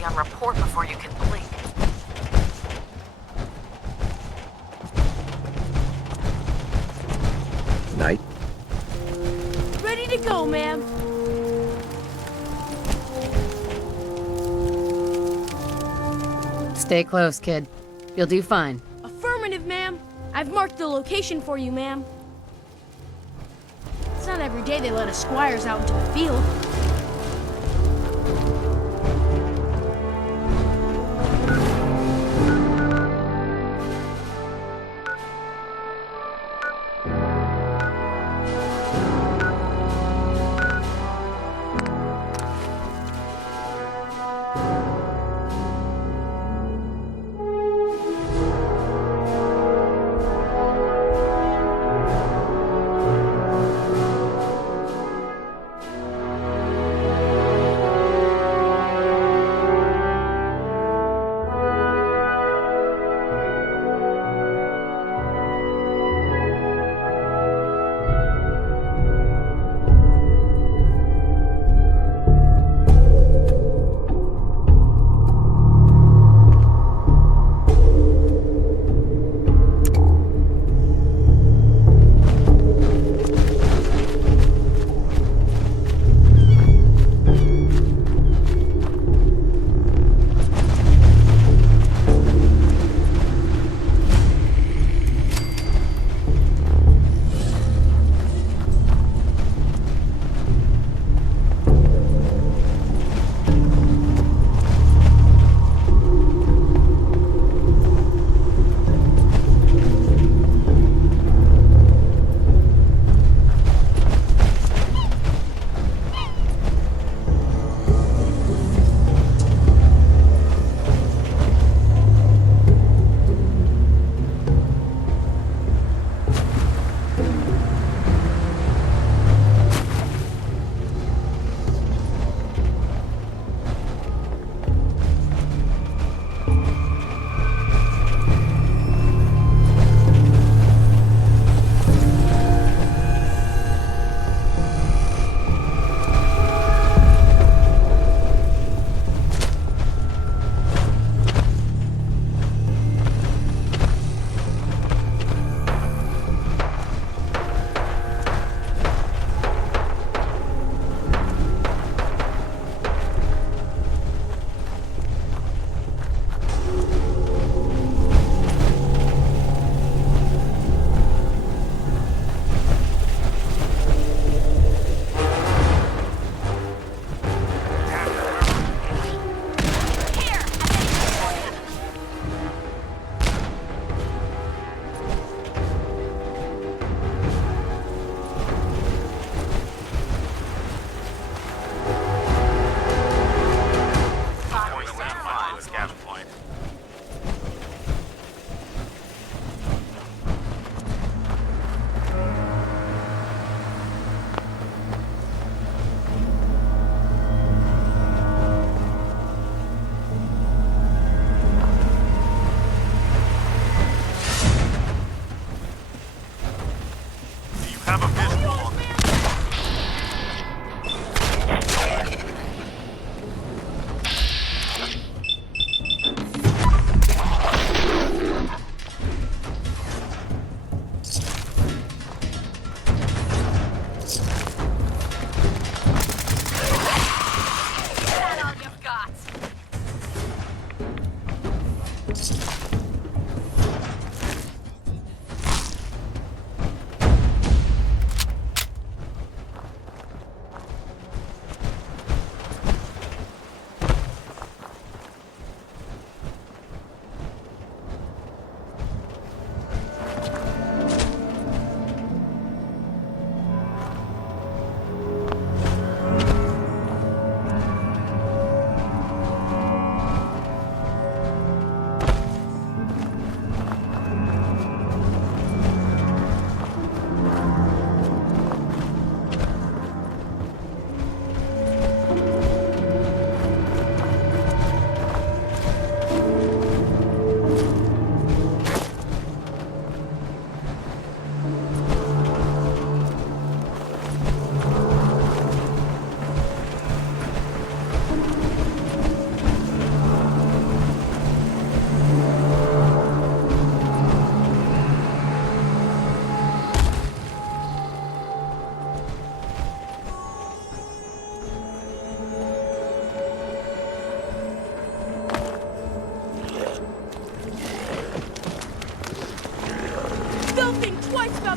be on report before you can blink. Night. Ready to go, ma'am. Stay close, kid. You'll do fine. Affirmative, ma'am. I've marked the location for you, ma'am. It's not every day they let us squires out into the field.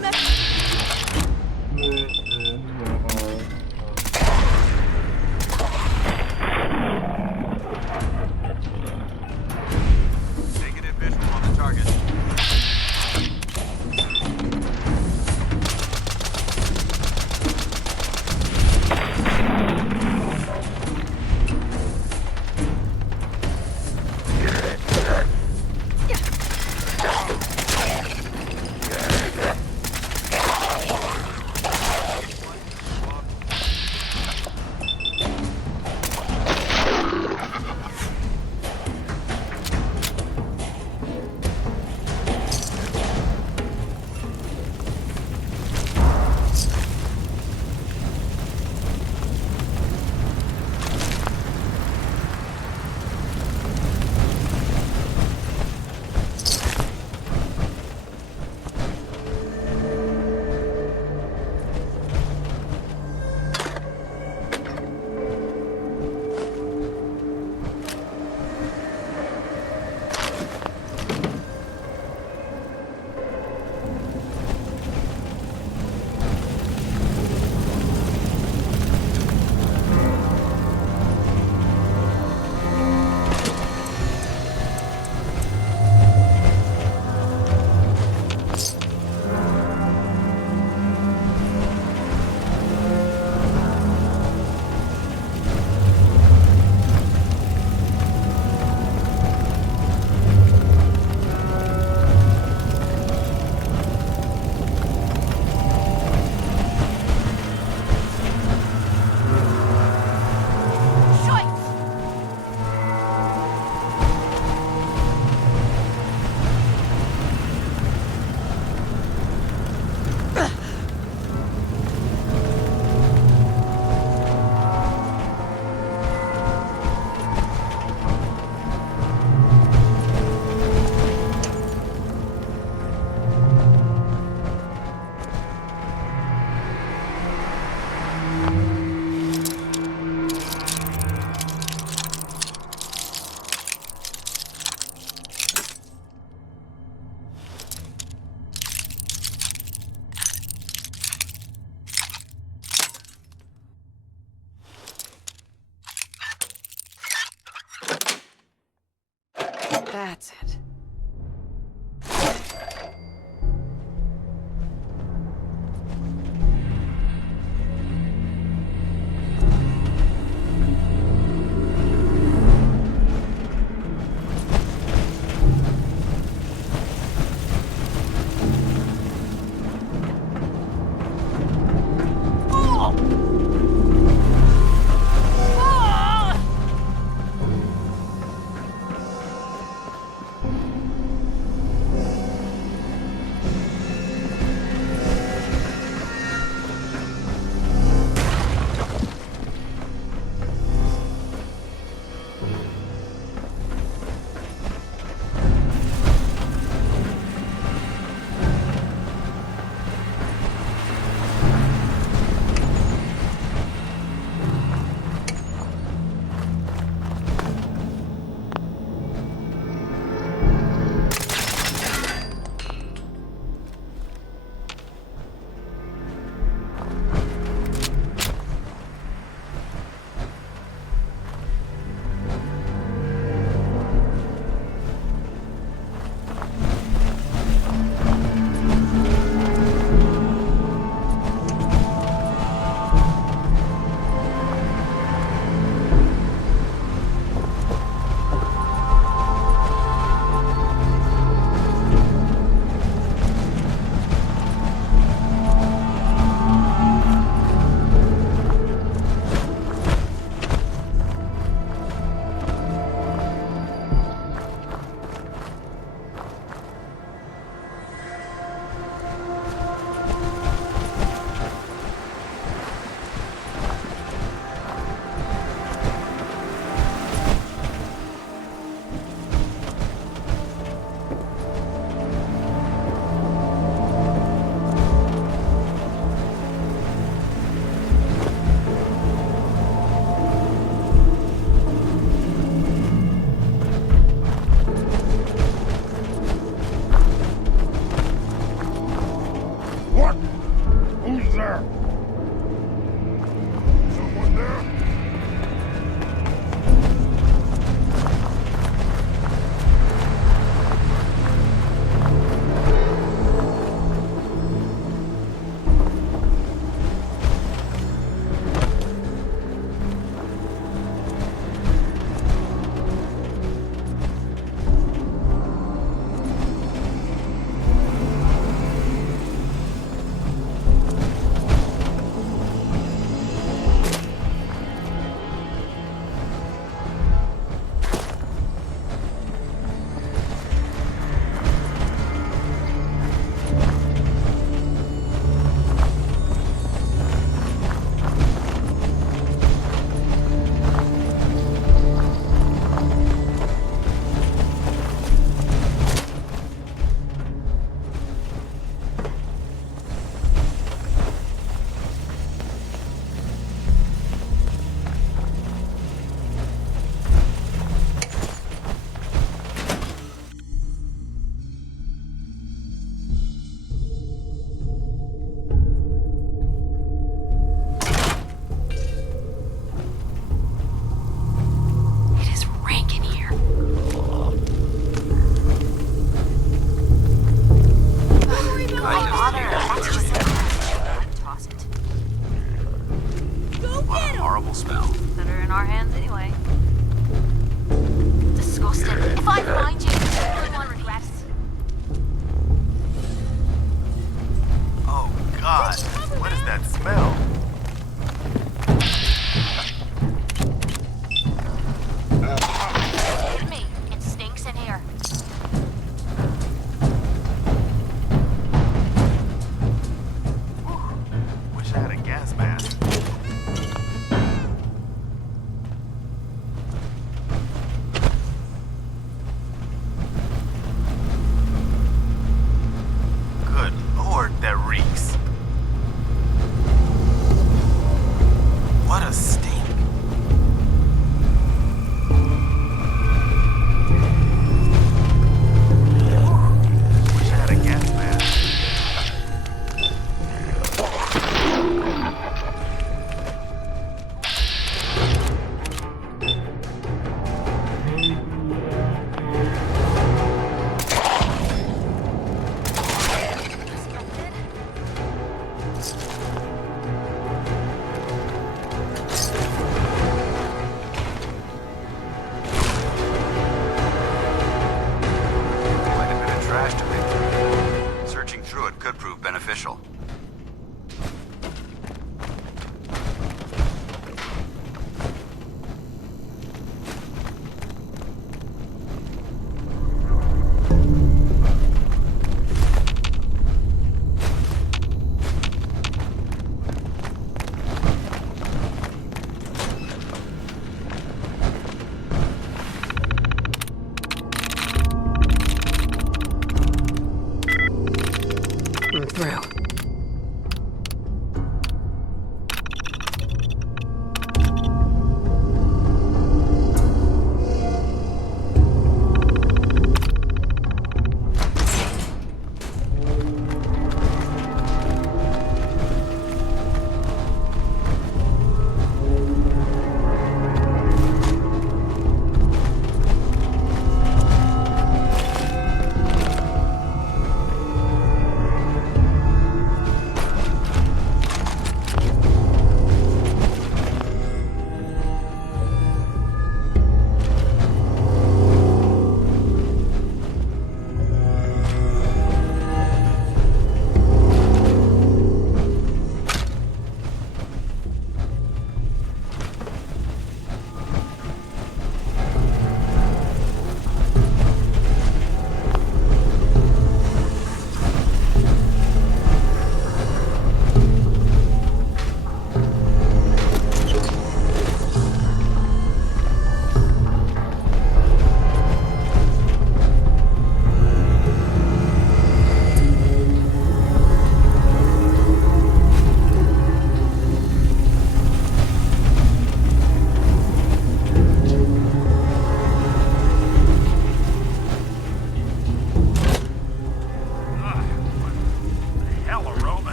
Don't mess. Negative visual on the target. That's it.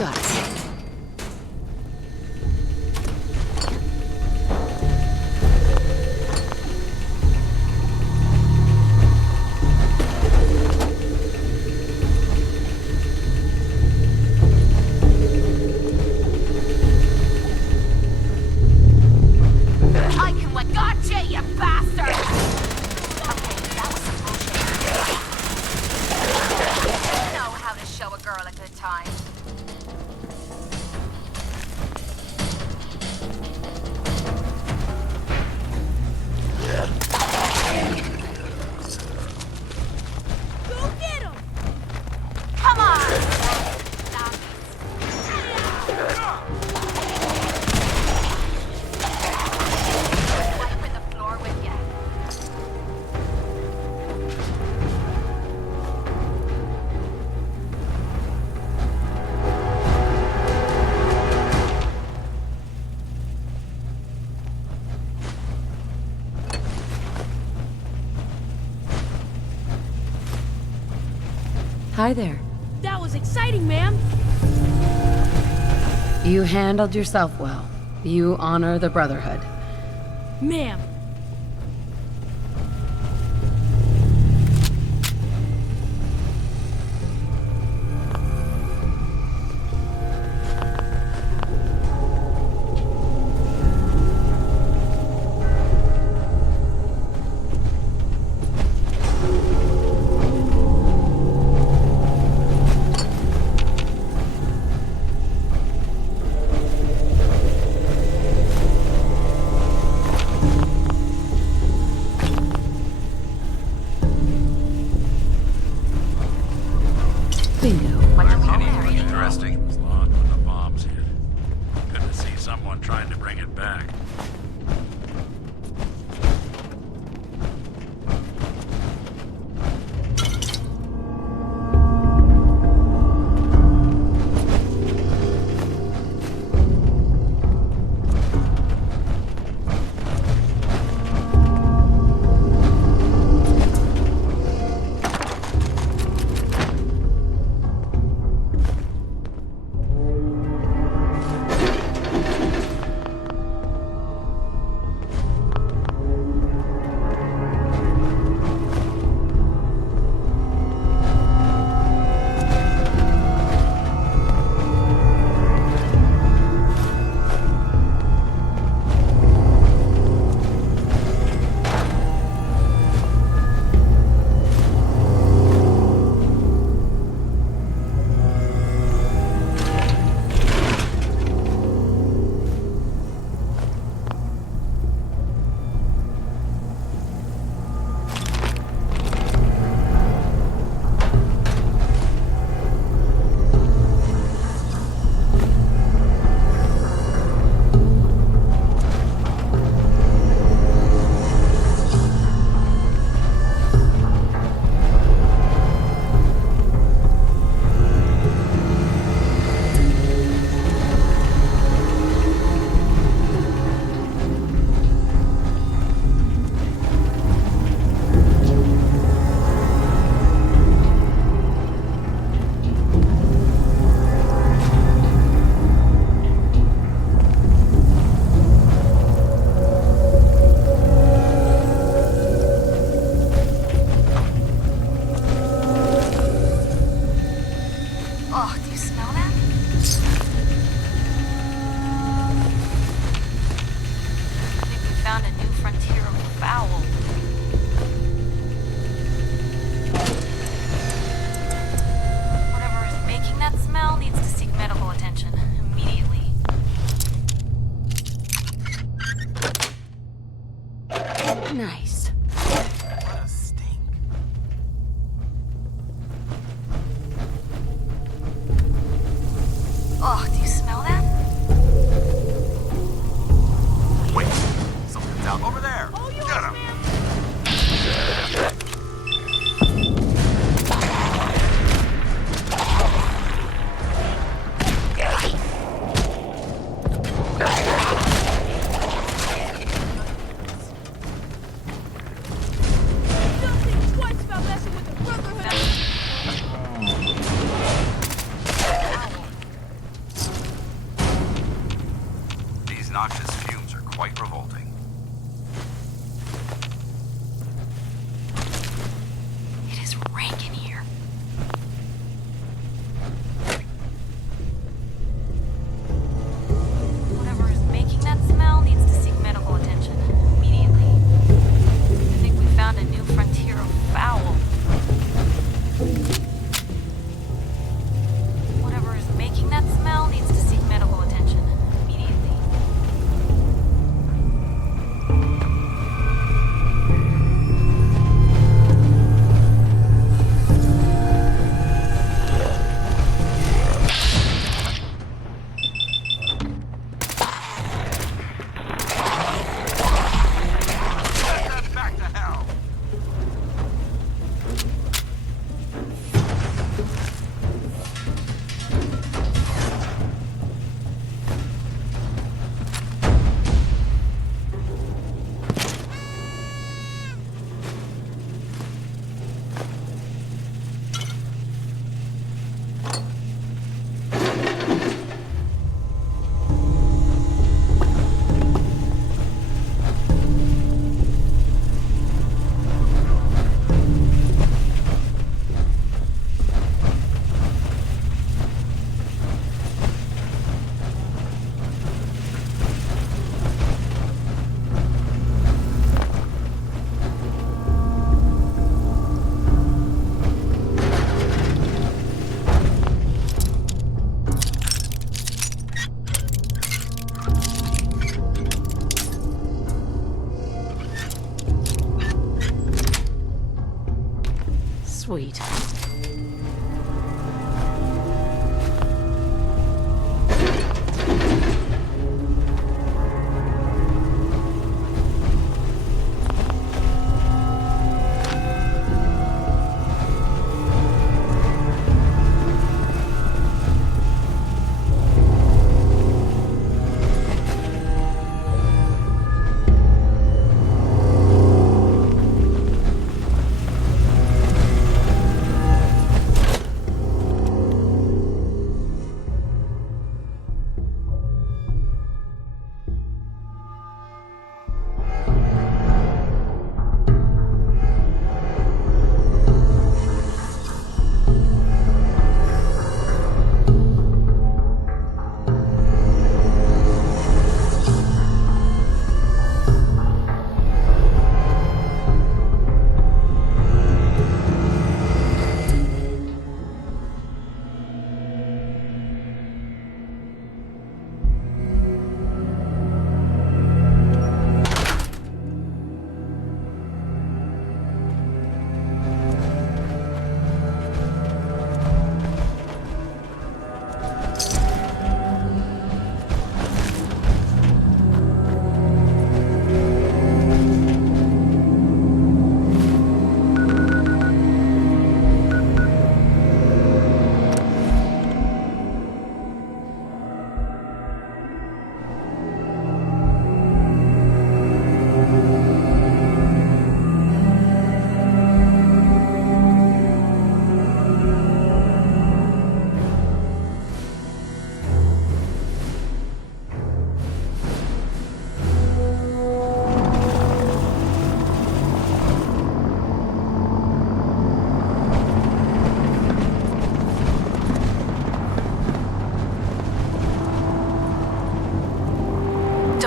Got it. I can what? Gotcha, you bastard! Okay, that was some bullshit. You know how to show a girl a good time. Go get him! Come on! Wiping the floor with ya. Hi there. That was exciting, ma'am. You handled yourself well. You honor the Brotherhood. Ma'am. Bingo. Interesting. It was locked when the bombs hit. Good to see someone trying to bring it back. Oh, do you smell that? I think we found a new frontier of foul. Whatever is making that smell needs to seek medical attention immediately. Nice. What a stink. Oh, do you smell that? Wait, something's out over there. Oh, you Get him.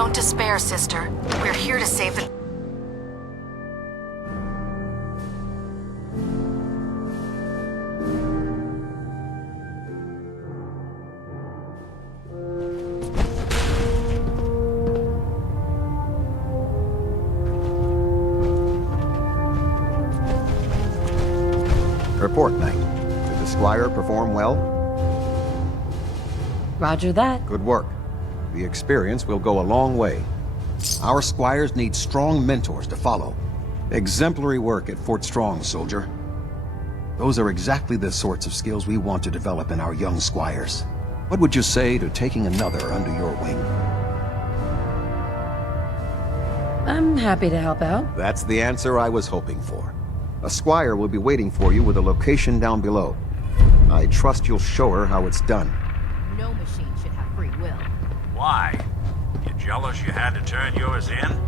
Don't despair, sister. We're here to save the... Report, Knight. Did the Squire perform well? Roger that. Good work. The experience will go a long way. Our Squires need strong mentors to follow. Exemplary work at Fort Strong, soldier. Those are exactly the sorts of skills we want to develop in our young Squires. What would you say to taking another under your wing? I'm happy to help out. That's the answer I was hoping for. A Squire will be waiting for you with a location down below. I trust you'll show her how it's done. No machine should have free will. Why? You jealous you had to turn yours in?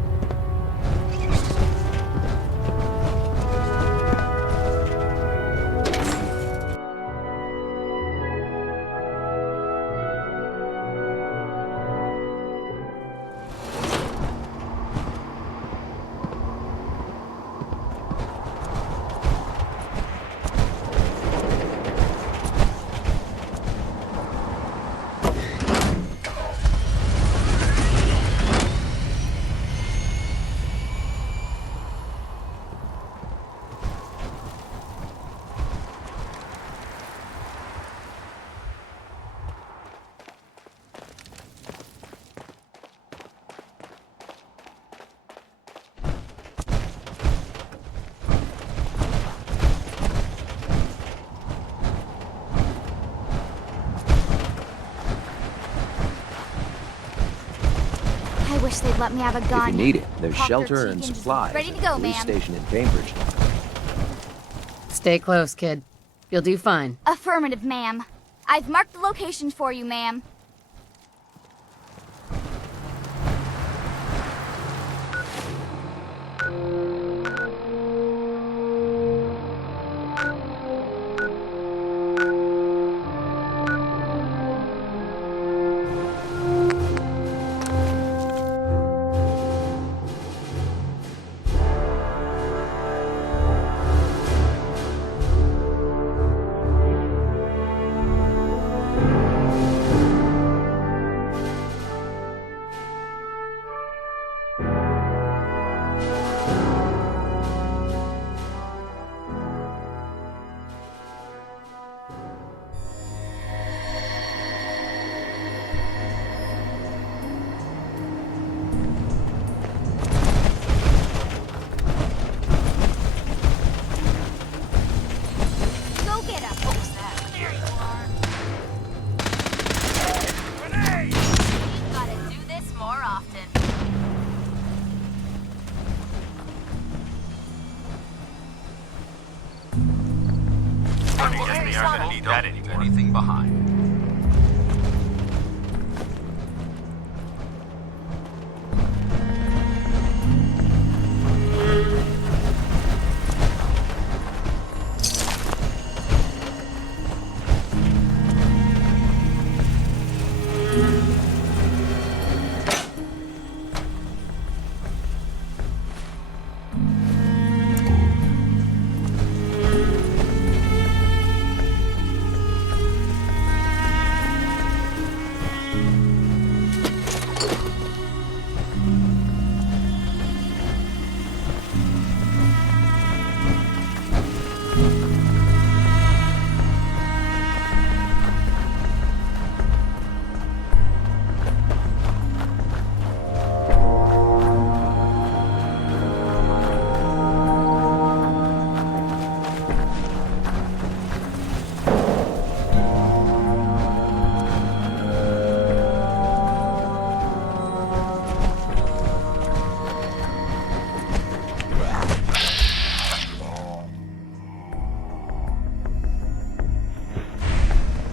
I wish they'd let me have a gun. If you need it, there's Pop their shelter cheek and just supplies ready to at go, the police ma'am. station in Cambridge. Stay close, kid. You'll do fine. Affirmative, ma'am. I've marked the location for you, ma'am. Go get him. What was that? There you are. We've got to do this more often. We aren't gonna need that anymore. Anything behind.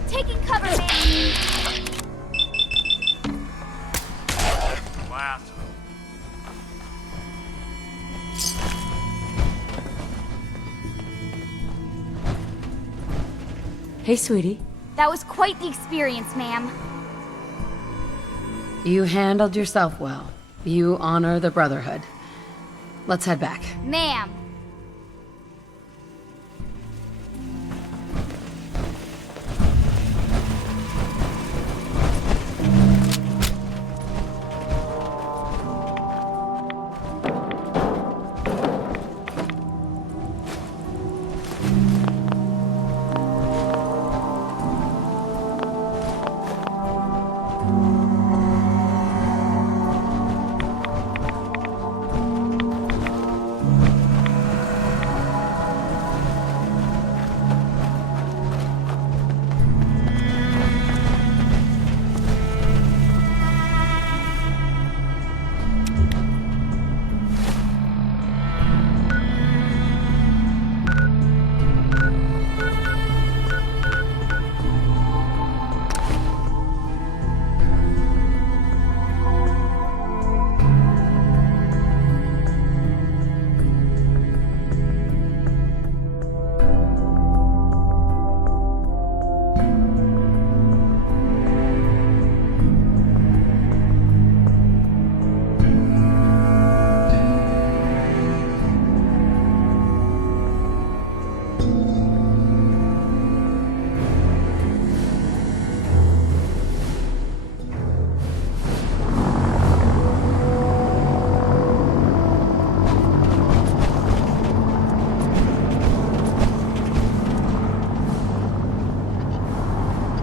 Taking cover, ma'am. Blast. Hey, sweetie. That was quite the experience, ma'am. You handled yourself well. You honor the Brotherhood. Let's head back. Ma'am.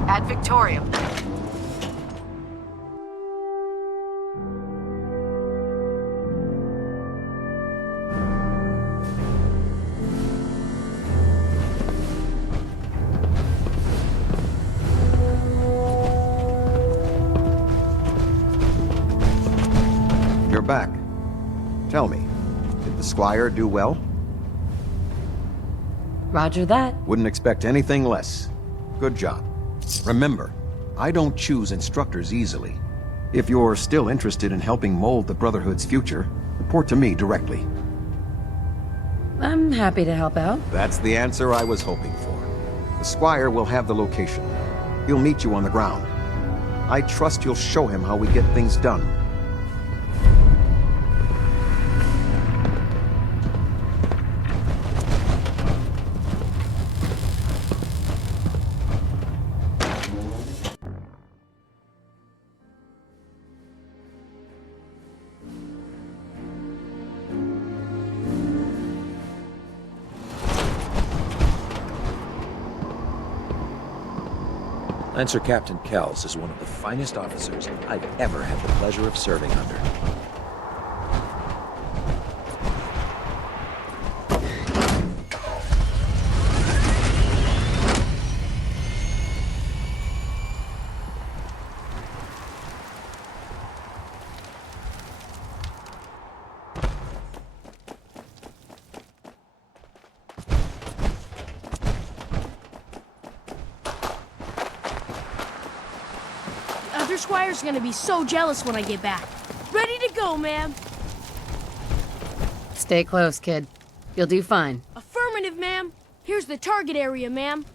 At Victoria. You're back. Tell me, did the Squire do well? Roger that. Wouldn't expect anything less. Good job. Remember, I don't choose instructors easily. If you're still interested in helping mold the Brotherhood's future, report to me directly. I'm happy to help out. That's the answer I was hoping for. The Squire will have the location. He'll meet you on the ground. I trust you'll show him how we get things done. Lancer Captain Kells is one of the finest officers I've ever had the pleasure of serving under. Other Squire's gonna be so jealous when I get back. Ready to go, ma'am. Stay close, kid. You'll do fine. Affirmative, ma'am. Here's the target area, ma'am.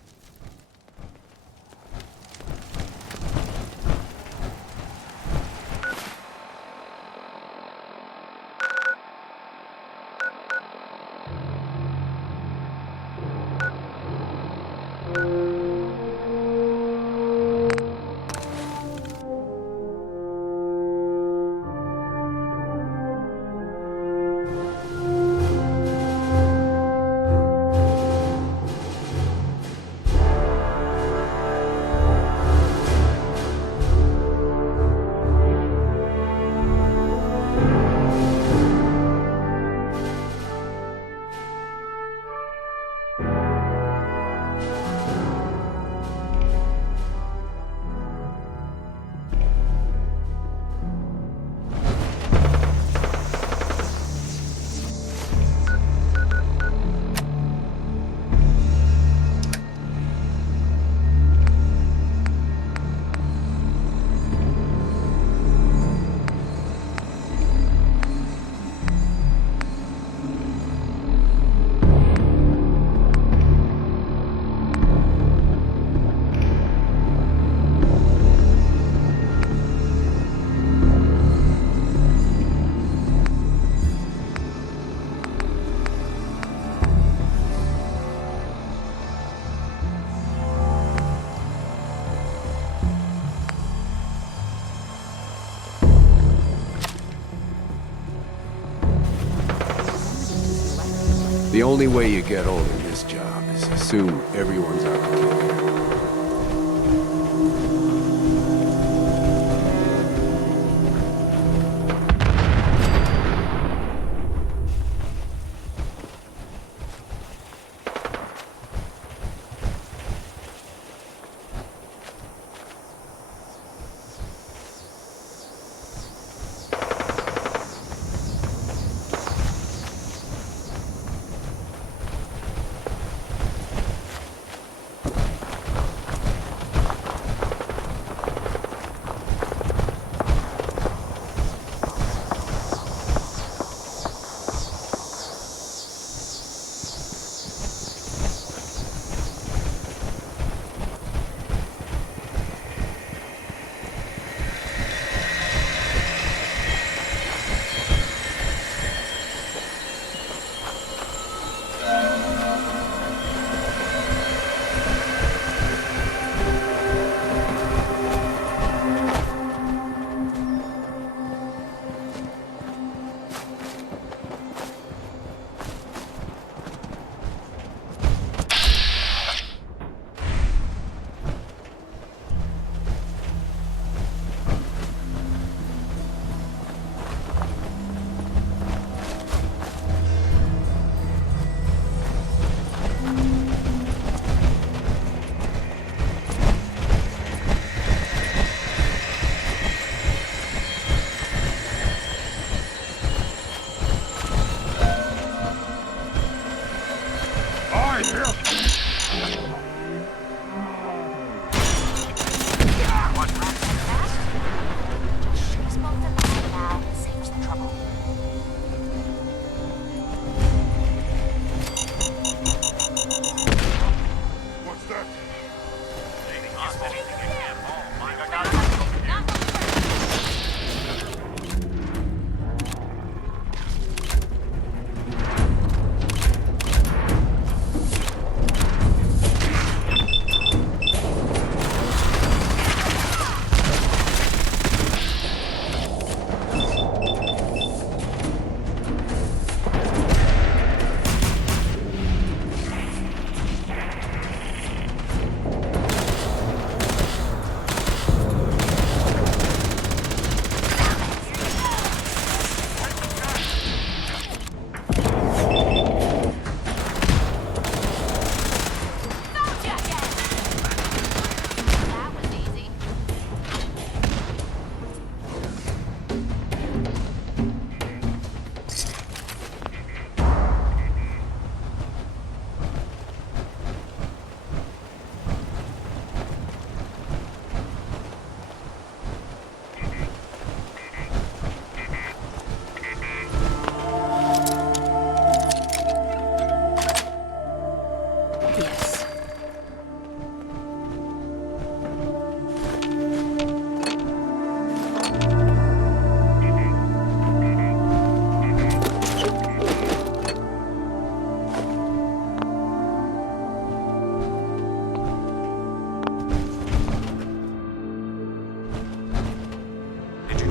only way you get old in this job is assume everyone's out to kill you.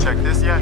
Check this yet?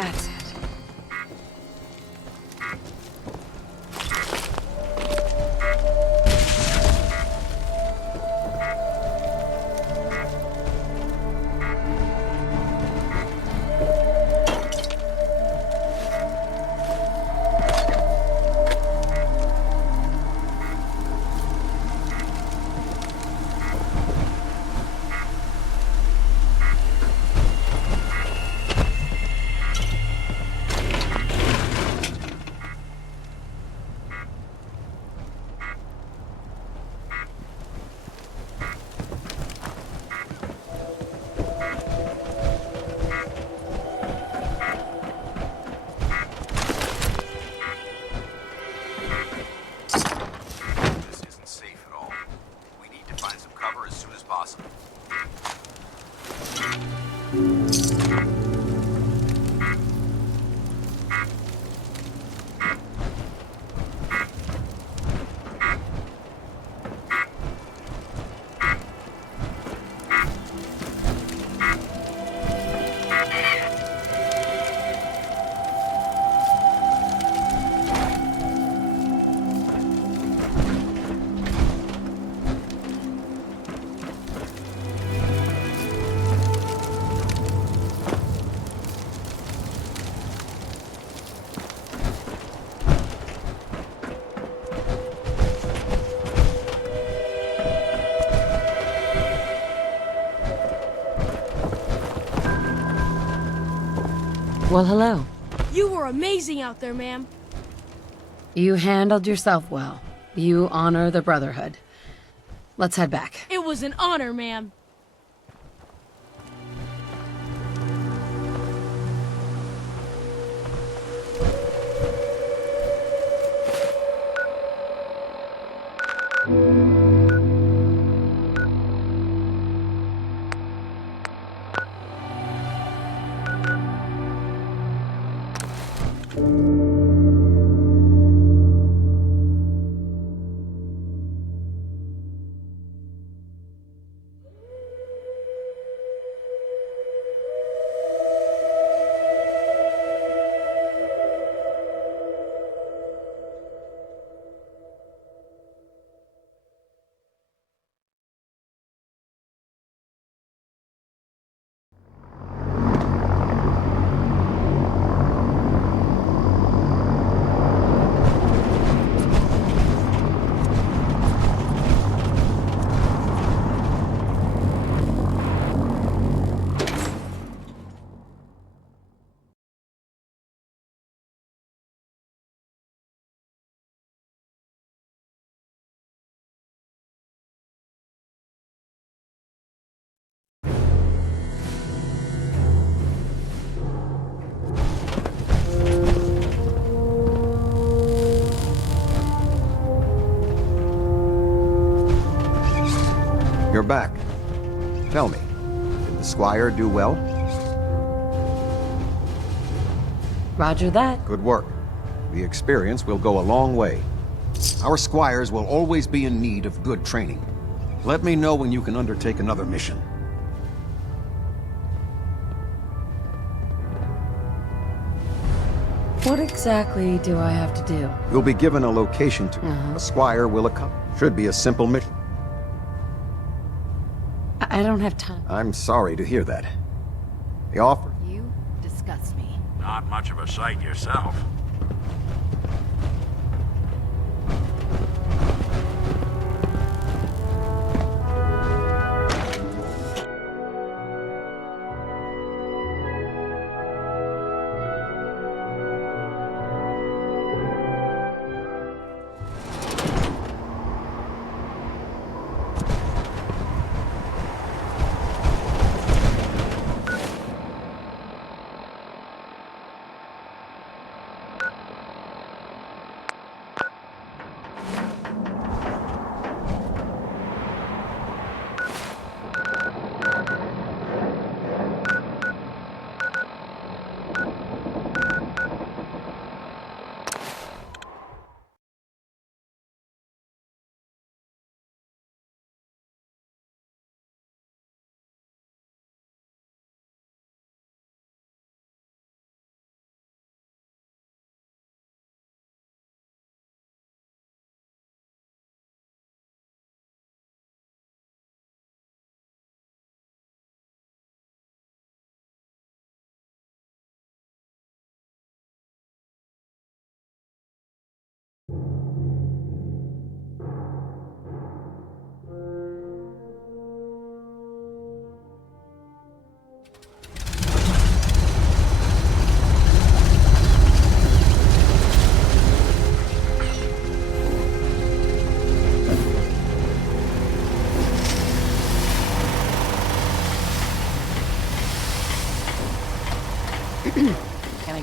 That's it. This isn't safe at all. We need to find some cover as soon as possible. Well, hello. You were amazing out there, ma'am. You handled yourself well. You honor the Brotherhood. Let's head back. It was an honor, ma'am. You're back. Tell me, did the Squire do well? Roger that. Good work. The experience will go a long way. Our Squires will always be in need of good training. Let me know when you can undertake another mission. What exactly do I have to do? You'll be given a location to. The Squire will accompany. Should be a simple mission. I don't have time. I'm sorry to hear that. The offer. You disgust me. Not much of a sight yourself.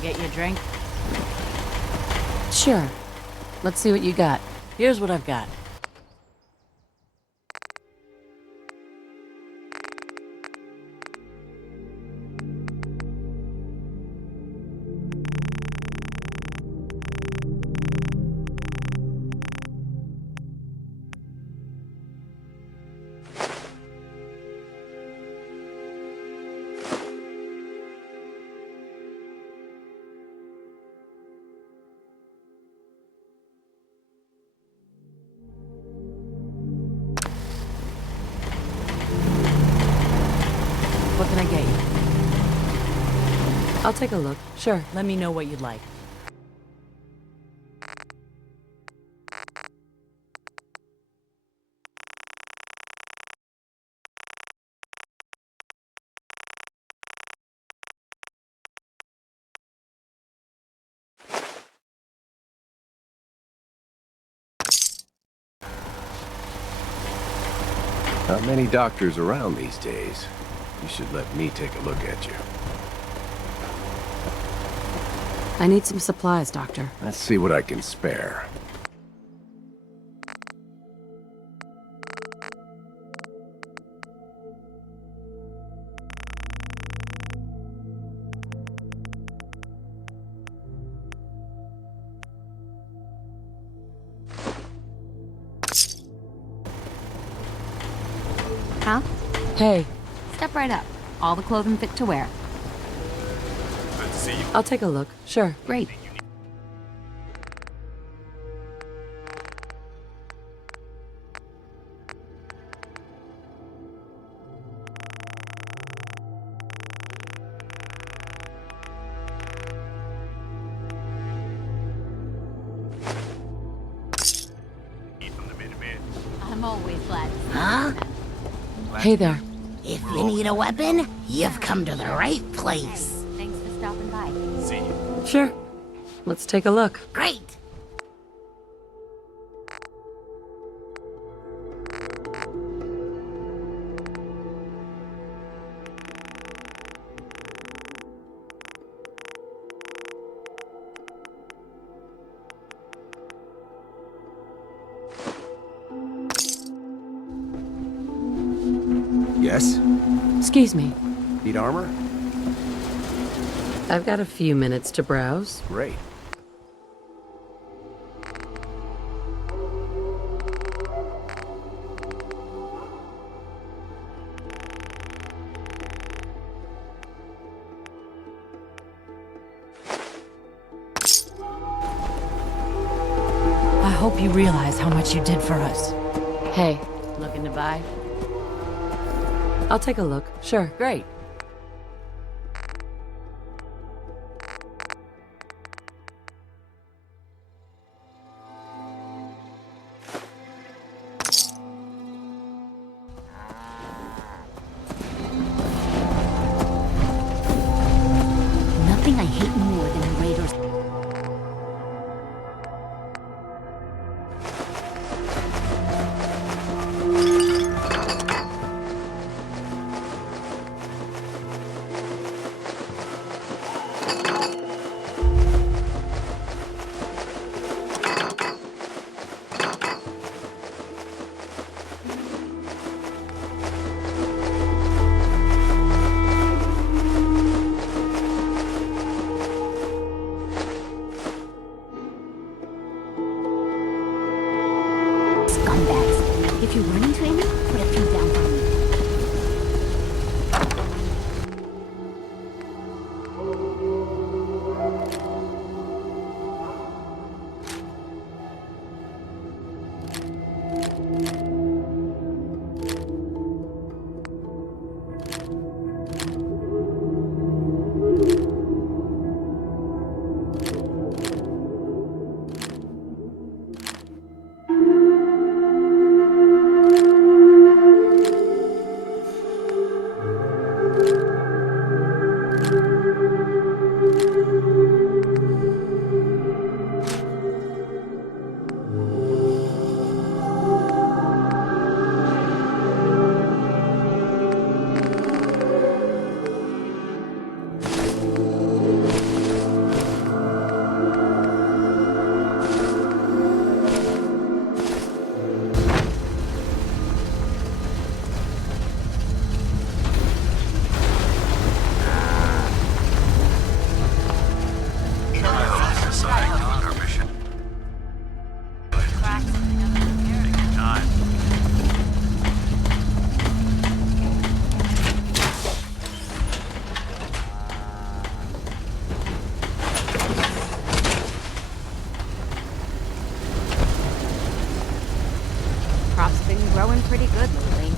get you a drink? Sure. Let's see what you got. Here's what I've got. What can I get you? I'll take a look. Sure. Let me know what you'd like. Not many doctors around these days. You should let me take a look at you. I need some supplies, Doctor. Let's see what I can spare. Huh? Hey, Step right up. All the clothing fit to wear. Good to see you. I'll take a look. Sure. Great. From the Minutemen. I'm always glad. Huh? Hey there. If you need a weapon, you've come to the right place. Thanks for stopping by. See you. Sure. Let's take a look. Great. Yes? Excuse me. Need armor? I've got a few minutes to browse. Great. I hope you realize how much you did for us. Hey, Looking to buy? I'll take a look. Sure. Great. Nothing I hate more than raiders. Scumbags. If you run into any, put a few down for me. growing pretty good lately.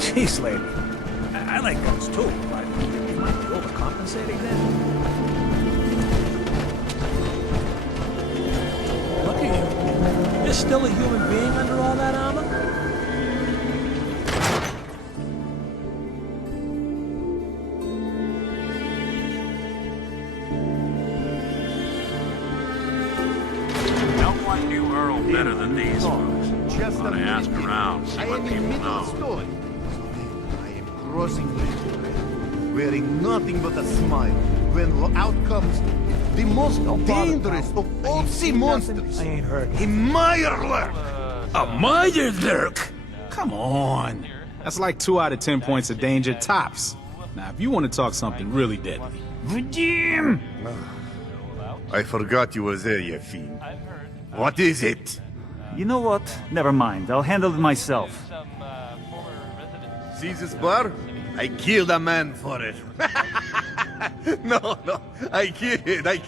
Jeez, lady. I like guns too, but you might be overcompensating then. Look at you. You're still a human being under all that armor? No one knew Earl better than these folks. Ought to ask around, see what people know. I am crossing the wearing nothing but a smile, when out comes the most dangerous of all sea monsters. I ain't heard. A Mirelurk! A Mirelurk? Come on. That's like 2 out of 10 points of danger tops. Now, if you want to talk something really deadly. Redeem! I forgot you were there, you fiend. What is it? You know what? Never mind. I'll handle it myself. See this bar? I killed a man for it. No, I kid. There was a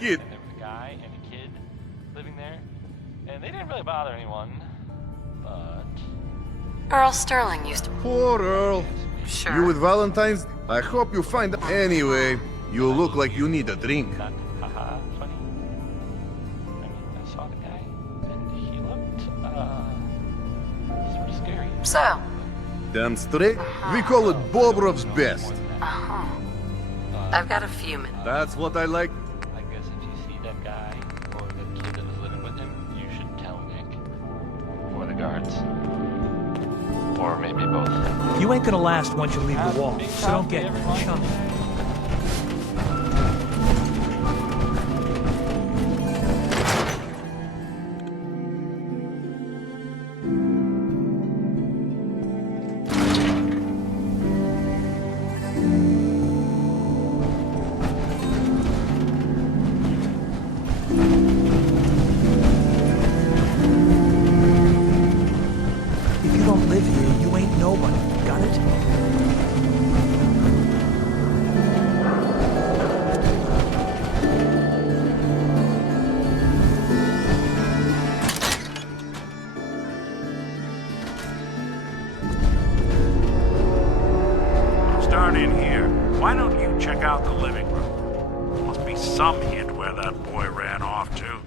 guy and a kid living there, and they didn't really bother anyone, but... Earl Sterling used to... Poor Earl. Sure. You with Valentine's? I hope you find... Anyway, you look like you need a drink. Haha, funny. I mean, I saw the guy, and he looked, sort of scary. So? Damn straight, we call it Bobrov's best. I've got a few minutes. That's what I like. I guess if you see that guy, or the kid that was living with him, you should tell Nick. Or the guards. Or maybe both. You ain't gonna last once you leave the wall, so don't get chummy. If you don't live here, you ain't nobody. Got it? Why don't you check out the living room? There must be some hint where that boy ran off to.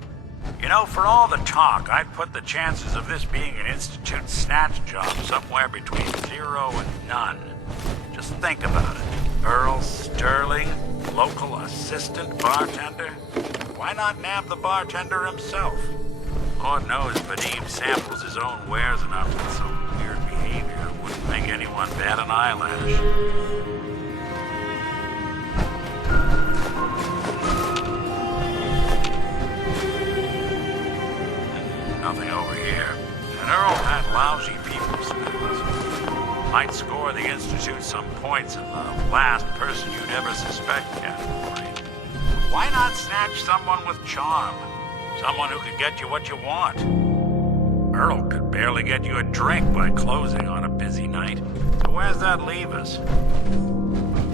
You know, for all the talk, I'd put the chances of this being an Institute snatch job somewhere between 0 and none. Just think about it. Earl Sterling, local assistant bartender? Why not nab the bartender himself? Lord knows Vadim samples his own wares enough with some weird behavior that wouldn't make anyone bat an eyelash. Nothing over here. And Earl had lousy people skills. Might score the Institute some points in the last person you'd ever suspect category. Why not snatch someone with charm? Someone who could get you what you want. Earl could barely get you a drink by closing on a busy night. So where's that leave us?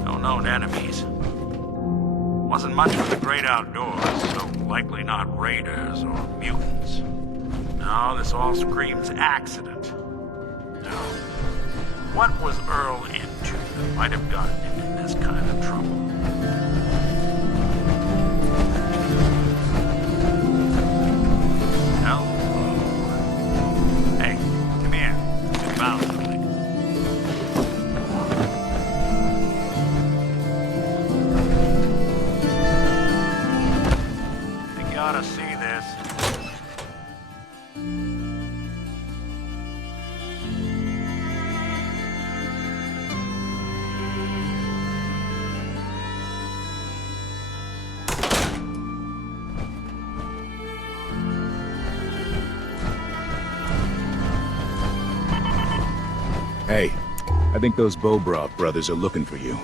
No known enemies. Wasn't much for the great outdoors, so likely not raiders or mutants. No, this all screams accident. Now, what was Earl into that might have gotten him in this kind of trouble? Hello. Hey, come here. You found something. I think you ought to see this. Hey, I think those Bobrov brothers are looking for you.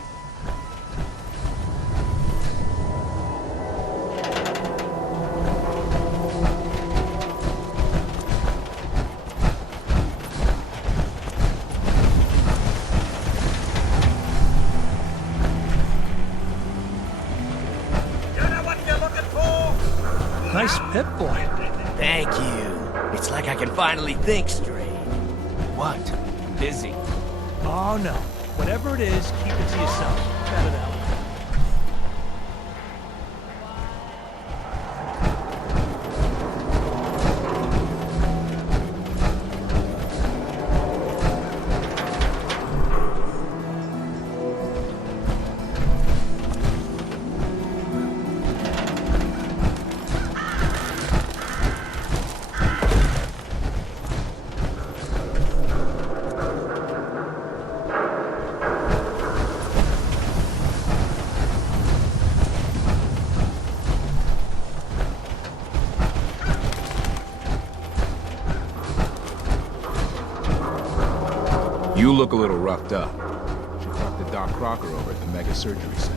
Nice pit boy. Thank you. It's like I can finally think straight. What? Busy? Oh no. Whatever it is, keep it to yourself. Cut it out. You look a little roughed up. Should talk to Doc Crocker over at the Mega Surgery Center.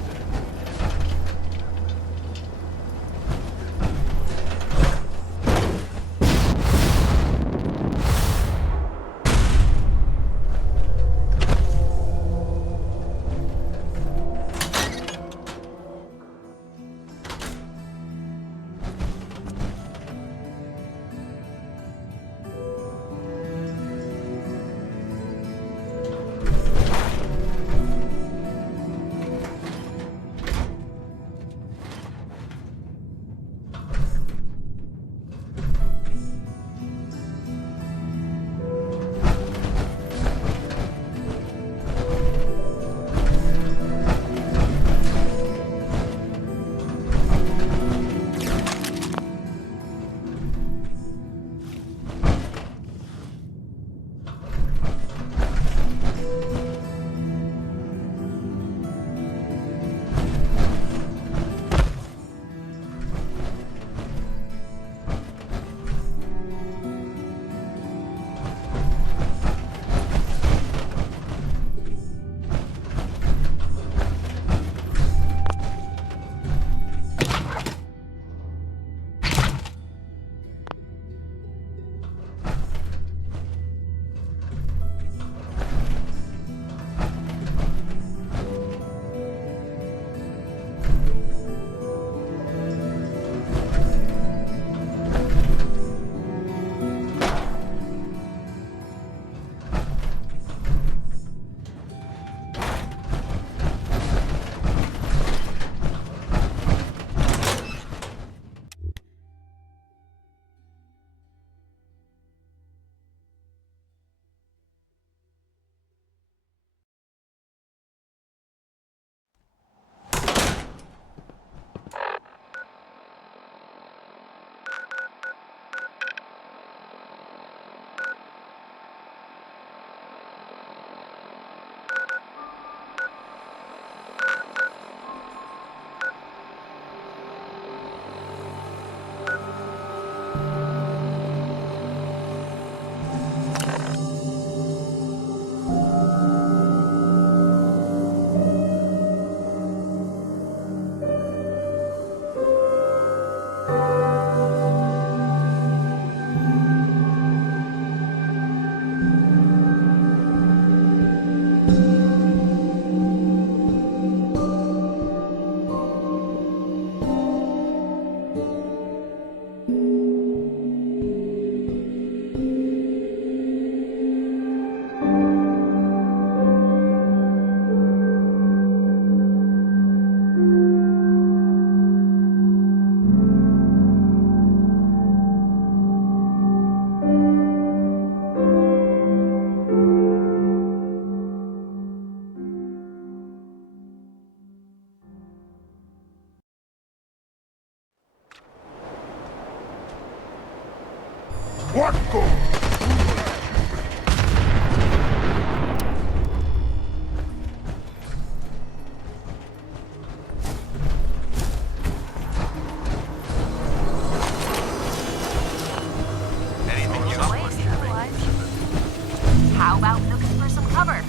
What go? Anything useful? How about looking for some cover?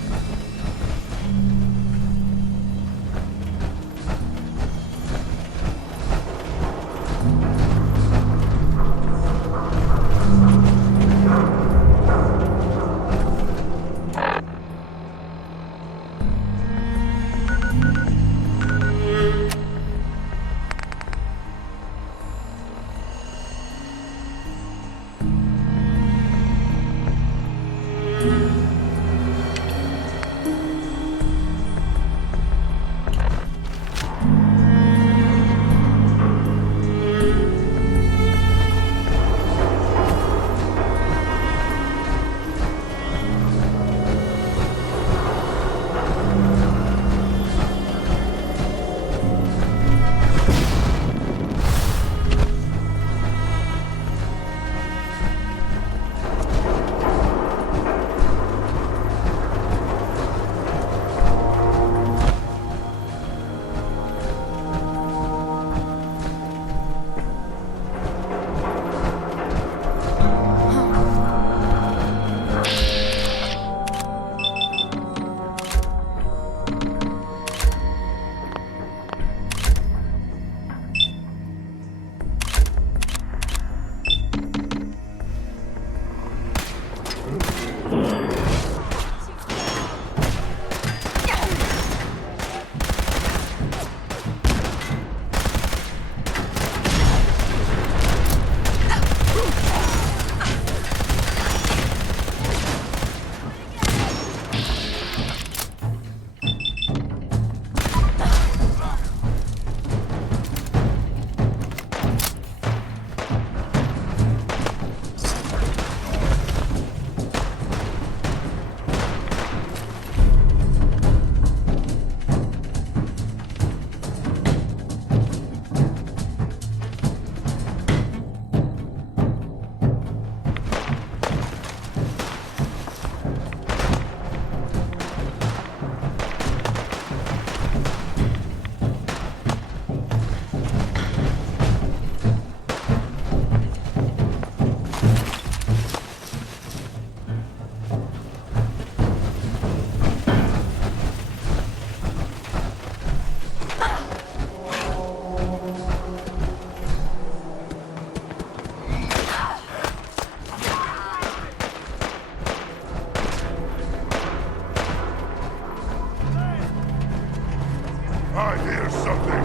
I hear something.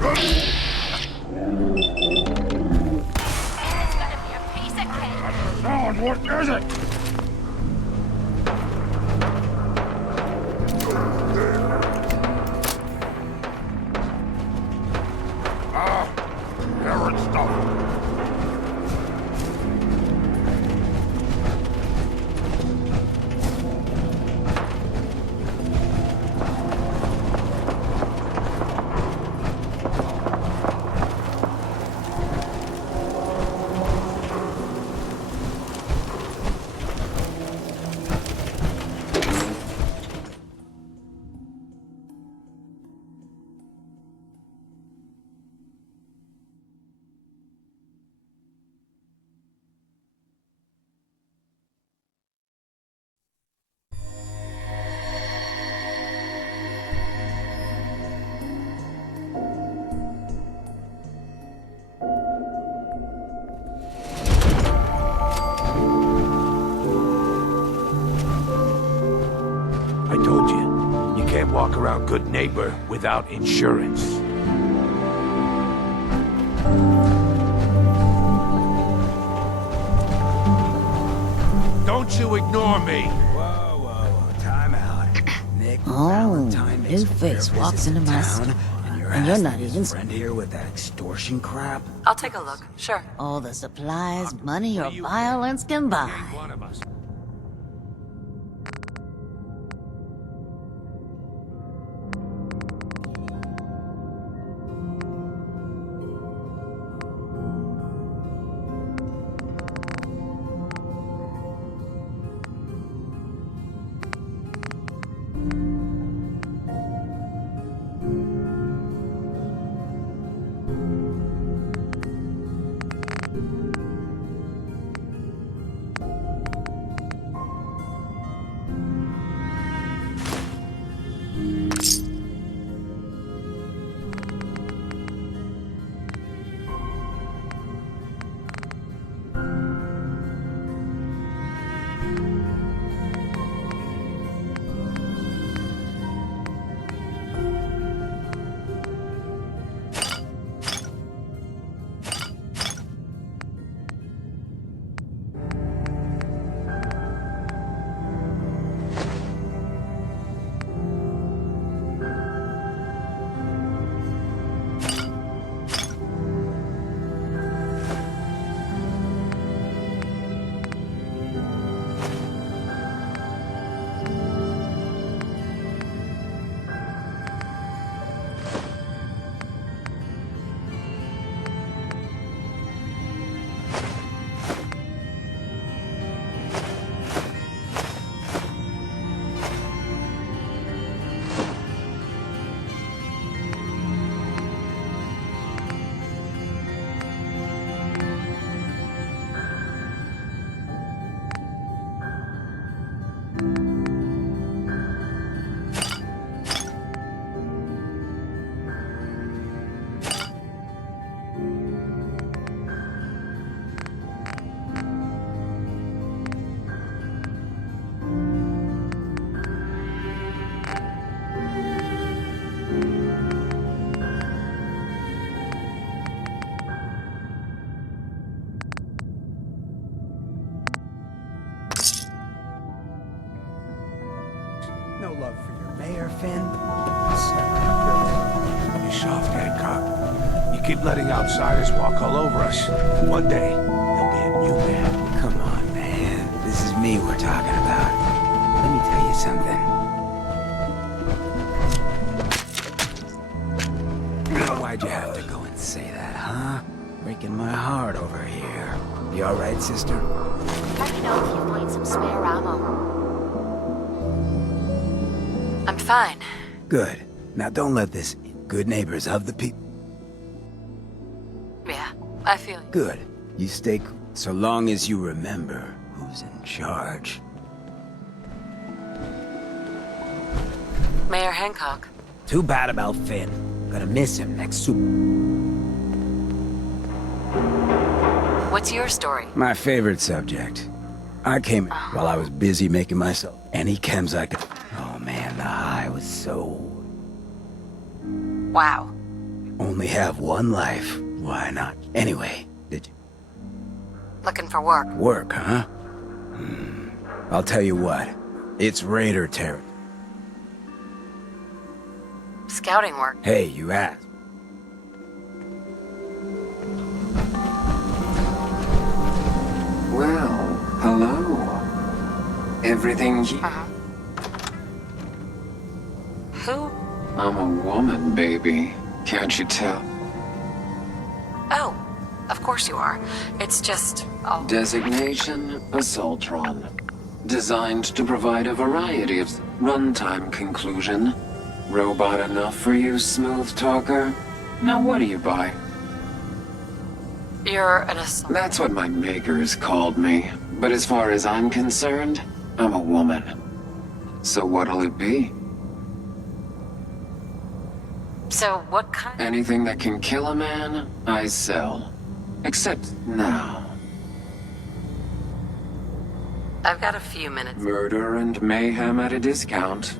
Run! It's gonna be a piece of cake. Sound, what is it? Ah, errant stuff. I told you, you can't walk around good neighbor without insurance. Don't you ignore me! Whoa, time out. Nick Oh, Valentine makes new face walks into my store, and you're not even friend here with that extortion crap. I'll take a look, sure. all the supplies, money, or violence can buy. One of us. keep letting outsiders walk all over us. One day, there'll be a new man. Come on, man. This is me we're talking about. Let me tell you something. Why'd you have to go and say that, huh? Breaking my heart over here. You alright, sister? Let me know if you find some spare ammo. I'm fine. Good. Now don't let this good neighbors of the people. Yeah, I feel you. Good. You stay cool. So long as you remember who's in charge. Mayor Hancock. Too bad about Finn. Gonna miss him next Super. What's your story? My favorite subject. I came in while I was busy making myself any chems I could. Oh man, the high was so... Wow. Only have one life. Why not? Anyway, did you... Looking for work. Work, huh? I'll tell you what. It's Raider territory. Scouting work. Hey, you asked. Well, hello. Everything Who? I'm a woman, baby. Can't you tell? Oh, of course you are. It's just... Oh. Designation, Assaultron. Designed to provide a variety of runtime conclusion. Robot enough for you, smooth talker? Now what do you buy? You're an assault. That's what my makers called me. But as far as I'm concerned, I'm a woman. So what'll it be? So what kind? Anything that can kill a man, I sell. Except now. I've got a few minutes. Murder and mayhem at a discount.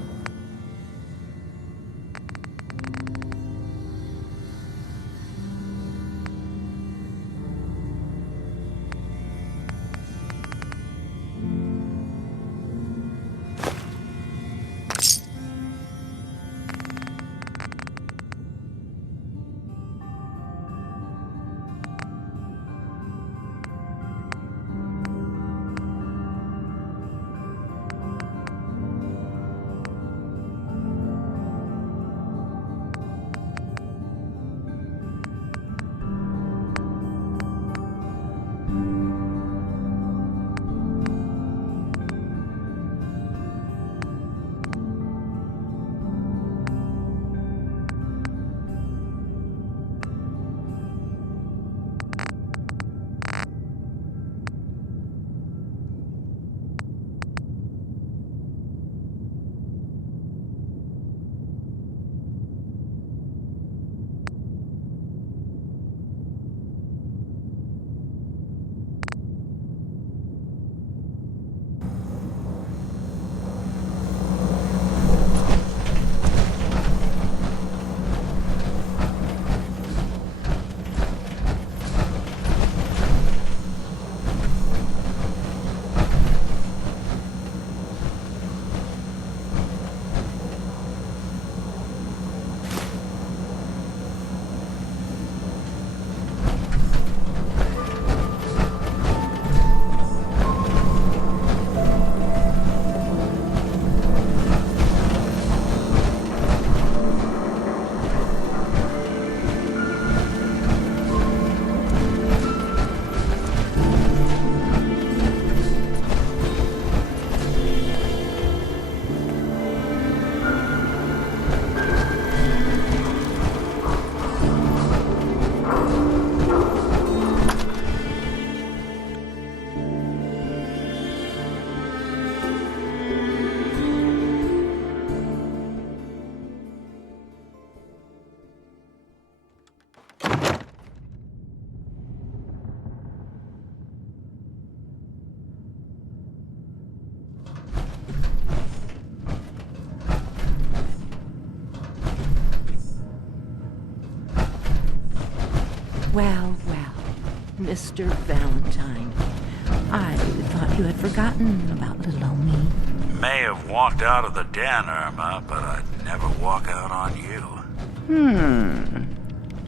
Well, well, Mr. Valentine. I thought you had forgotten about little old me. May have walked out of the den, Irma, but I'd never walk out on you.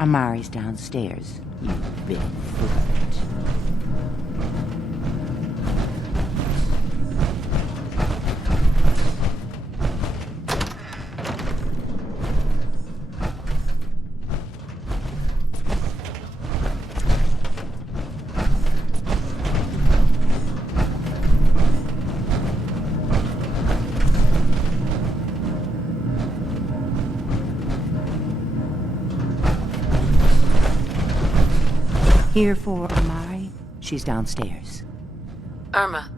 Amari's downstairs, you big flirt. Here for Amari? She's downstairs. Irma.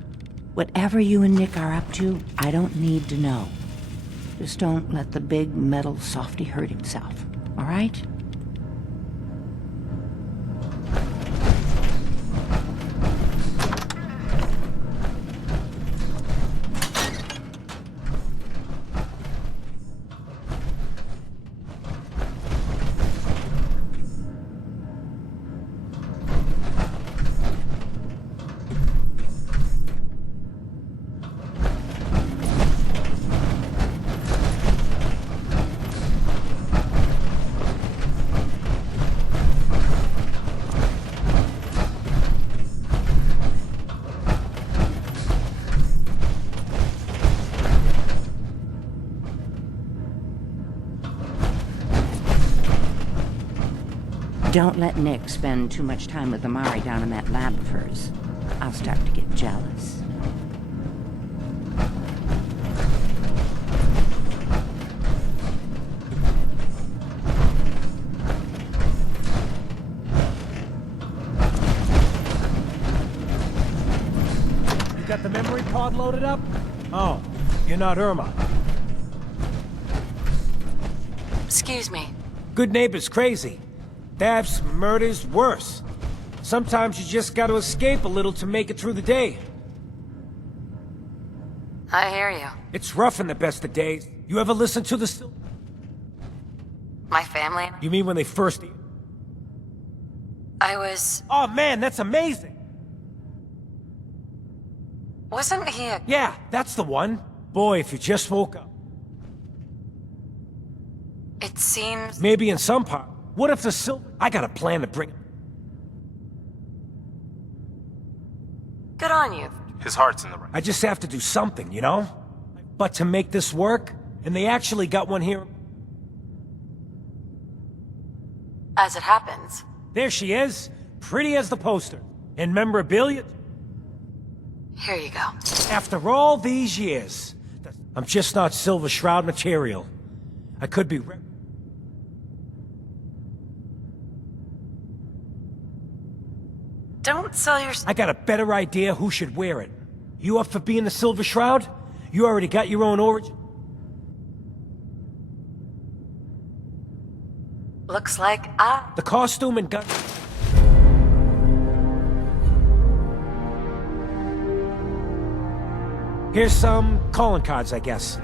Whatever you and Nick are up to, I don't need to know. Just don't let the big metal softy hurt himself, all right? Don't let Nick spend too much time with Amari down in that lab of hers. I'll start to get jealous. You got the memory pod loaded up? Oh, you're not Irma. Excuse me. Good neighbor's crazy. Thefts, murders, worse. Sometimes you just gotta escape a little to make it through the day. I hear you. It's rough in the best of days. You ever listen to the... My family? You mean when they first... I was... Oh man, that's amazing! Wasn't he a... Yeah, that's the one. Boy, if you just woke up. It seems... Maybe in some part. What if the silver... I got a plan to bring... Good on you. His heart's in the right. I just have to do something, you know? But to make this work, and they actually got one here... As it happens. There she is, pretty as the poster. And memorabilia... Here you go. After all these years, I'm just not Silver Shroud material. I could be... Don't sell your... I got a better idea who should wear it. You up for being the Silver Shroud? You already got your own origin. Looks like The costume and gun... Here's some calling cards, I guess.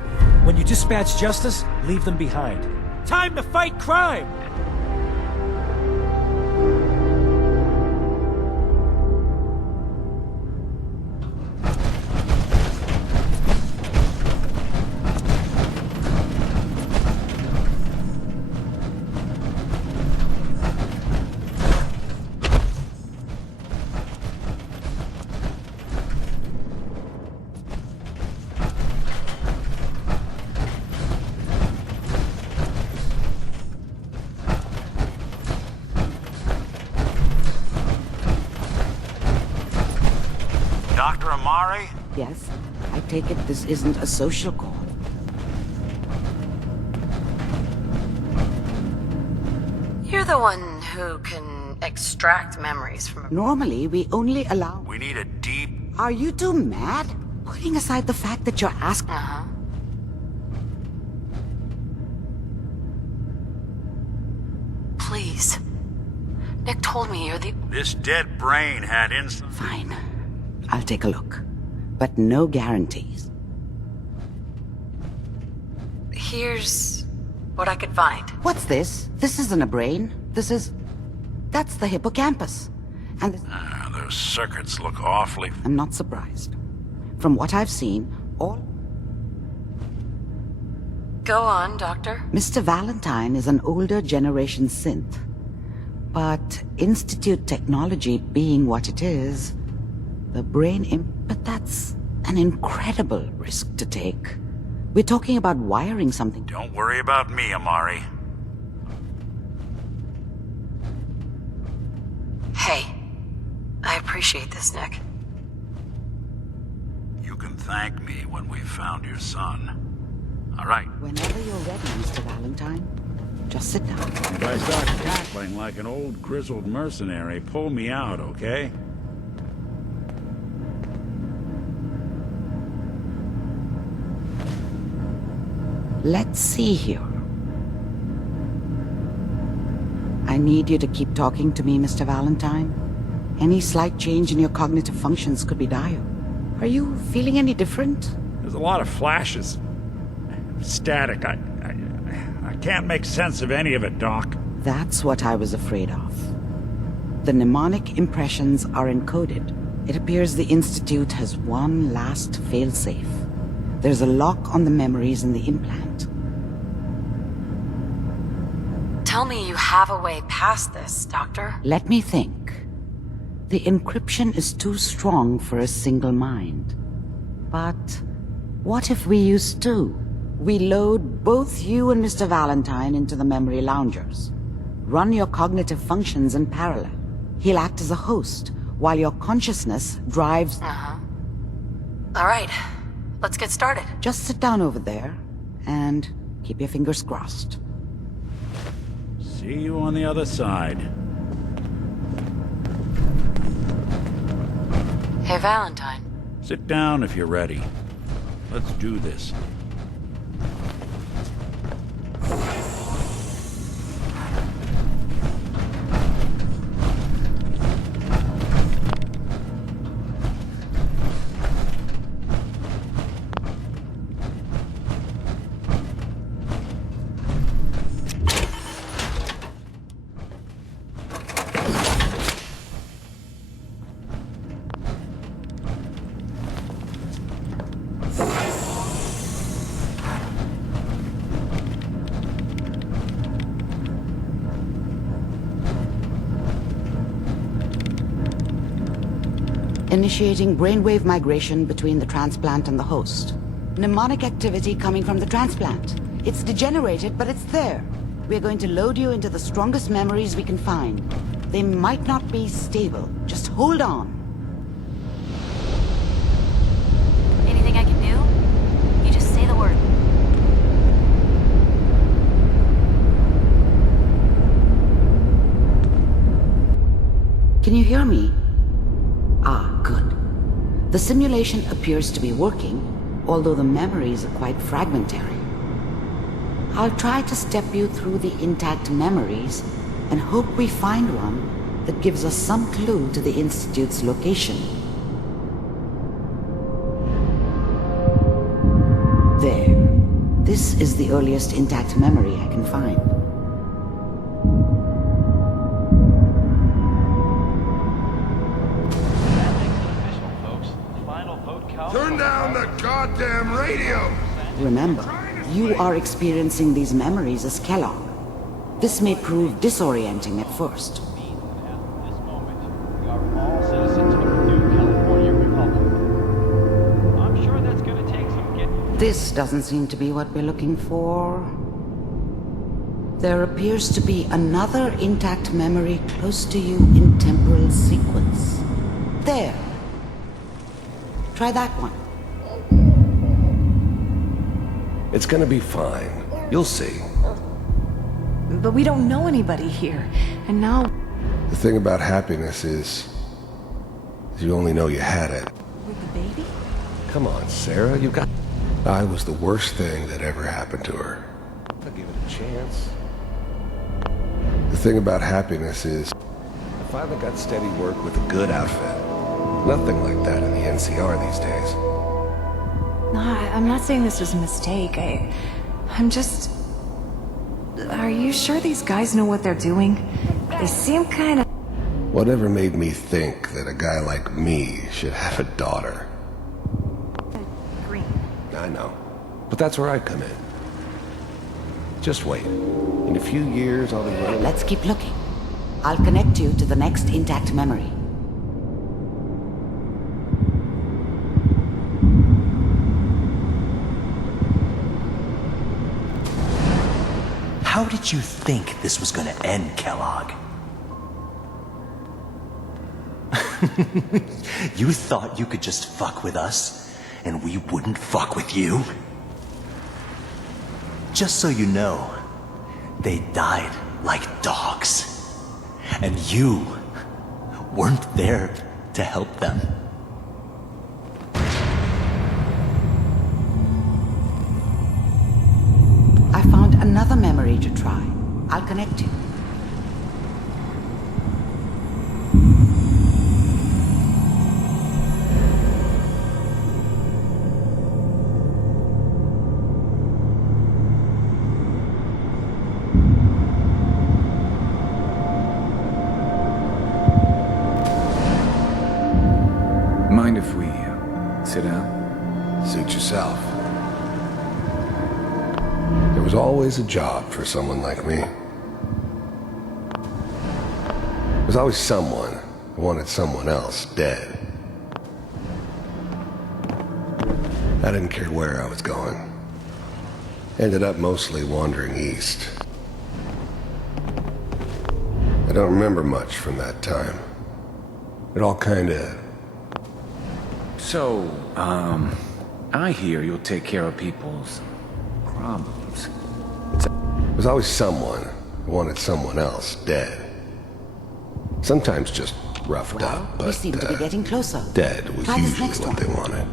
When you dispatch justice, leave them behind. Time to fight crime! Dr. Amari? Yes? I take it this isn't a social call. You're the one who can extract memories from... Normally, we only allow... We need a deep... Are you two mad? Putting aside the fact that you're asking... Uh-huh. Please. Nick told me you're the... This dead brain had inside... Fine. I'll take a look. But no guarantees. Here's what I could find. What's this? This isn't a brain. This is... That's the hippocampus. And this... those circuits look awfully... I'm not surprised. From what I've seen, all... Go on, Doctor. Mr. Valentine is an older generation synth. But Institute technology being what it is, the but that's an incredible risk to take. We're talking about wiring something. Don't worry about me, Amari. Hey, I appreciate this, Nick. You can thank me when we've found your son. All right. Whenever you're ready, Mr. Valentine, just sit down. If I start cackling like an old grizzled mercenary, pull me out, okay? Let's see here. I need you to keep talking to me, Mr. Valentine. Any slight change in your cognitive functions could be dire. Are you feeling any different? There's a lot of flashes. Static. I can't make sense of any of it, Doc. That's what I was afraid of. The mnemonic impressions are encoded. It appears the Institute has one last failsafe. There's a lock on the memories in the implant. Tell me you have a way past this, Doctor. Let me think. The encryption is too strong for a single mind. But what if we use two? We load both you and Mr. Valentine into the memory loungers. Run your cognitive functions in parallel. He'll act as a host, while your consciousness drives... All right, let's get started. Just sit down over there, and keep your fingers crossed. See you on the other side. Hey, Valentine. Sit down if you're ready. Let's do this. Initiating brainwave migration between the transplant and the host. Mnemonic activity coming from the transplant. It's degenerated, but it's there. We're going to load you into the strongest memories we can find. They might not be stable. Just hold on. Anything I can do? You just say the word. Can you hear me? Ah, good. The simulation appears to be working, although the memories are quite fragmentary. I'll try to step you through the intact memories and hope we find one that gives us some clue to the Institute's location. There. This is the earliest intact memory I can find. Turn down the goddamn radio! Remember, you are experiencing these memories as Kellogg. This may prove disorienting at first. This doesn't seem to be what we're looking for. There appears to be another intact memory close to you in temporal sequence. There. Try that one. It's gonna be fine. You'll see. But we don't know anybody here, and now... The thing about happiness is you only know you had it. With the baby? Come on, Sarah, you got... I was the worst thing that ever happened to her. I'll give it a chance. The thing about happiness is I finally got steady work with a good outfit. Nothing like that in the NCR these days. No, I'm not saying this was a mistake. I'm just... Are you sure these guys know what they're doing? They seem kind of... Whatever made me think that a guy like me should have a daughter? Green. I know. But that's where I come in. Just wait. In a few years, I'll be ready. Let's keep looking. I'll connect you to the next intact memory. How did you think this was gonna end, Kellogg? You thought you could just fuck with us, and we wouldn't fuck with you? Just so you know, they died like dogs. And you weren't there to help them. I found another memory to try. I'll connect you. Mind if we sit down? Suit yourself. There was always a job for someone like me. There was always someone who wanted someone else dead. I didn't care where I was going. Ended up mostly wandering east. I don't remember much from that time. It all kinda... So, I hear you'll take care of people's problems. There was always someone who wanted someone else dead. Sometimes just roughed up, but we seem to be getting closer. Dead was Try this usually next what they wanted.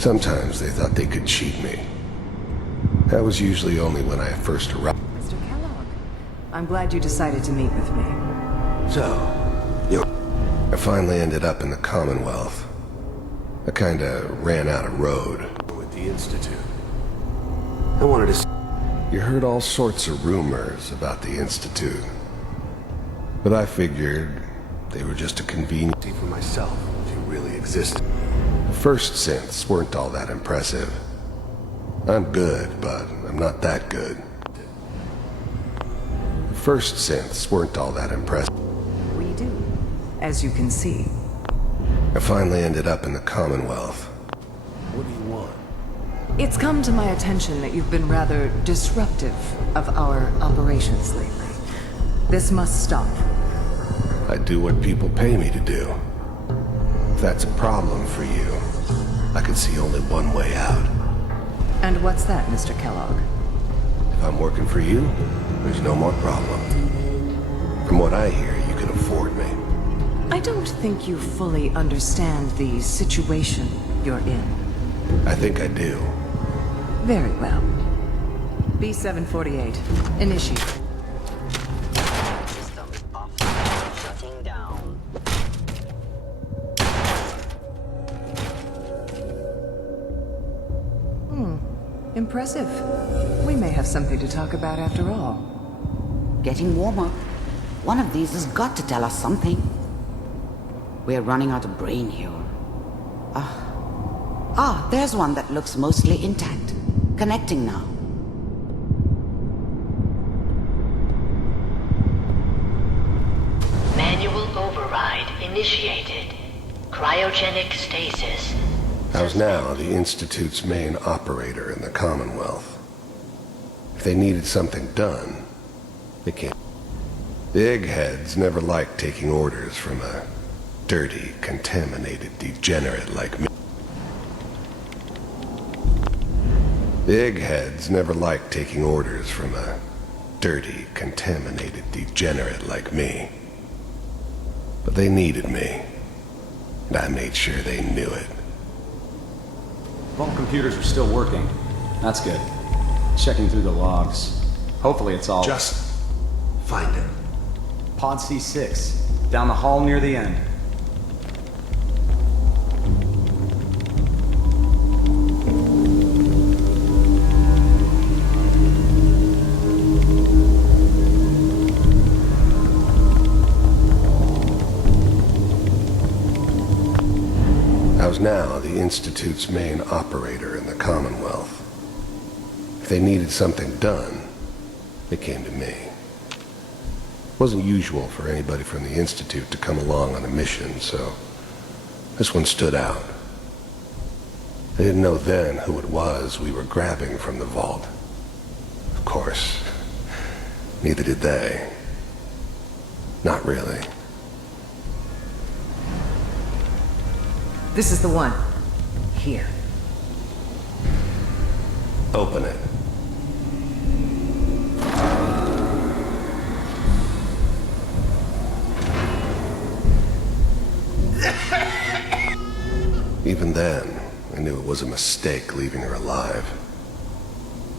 Sometimes they thought they could cheat me. That was usually only when I first arrived. Mr. Kellogg, I'm glad you decided to meet with me. I finally ended up in the Commonwealth. I kinda ran out of road. With the Institute. I wanted to... You heard all sorts of rumors about the Institute. But I figured they were just a convenience for myself, if you really existed. The first synths weren't all that impressive. I'm good, but I'm not that good. The first synths weren't all that impressive. We do, as you can see. I finally ended up in the Commonwealth. What do you want? It's come to my attention that you've been rather disruptive of our operations lately. This must stop. I do what people pay me to do. If that's a problem for you, I can see only one way out. And what's that, Mr. Kellogg? If I'm working for you, there's no more problem. From what I hear, you can afford me. I don't think you fully understand the situation you're in. I think I do. Very well. B-748, initiate. Shutting down. Impressive. We may have something to talk about after all. Getting warmer. One of these has got to tell us something. We're running out of brain here. There's one that looks mostly intact. Connecting now. Manual override initiated. Cryogenic stasis. I was now the Institute's main operator in the Commonwealth. If they needed something done, they can't. The eggheads never liked taking orders from a dirty, contaminated degenerate like me. The eggheads never liked taking orders from a dirty, contaminated degenerate like me. But they needed me, and I made sure they knew it. All computers are still working. That's good. Checking through the logs. Hopefully it's all... Just find it. Pod C6, down the hall near the end. I was now the Institute's main operator in the Commonwealth. If they needed something done, they came to me. Wasn't usual for anybody from the Institute to come along on a mission, so this one stood out. I didn't know then who it was we were grabbing from the vault. Of course, neither did they. Not really. This is the one. Here. Open it. Even then, I knew it was a mistake leaving her alive.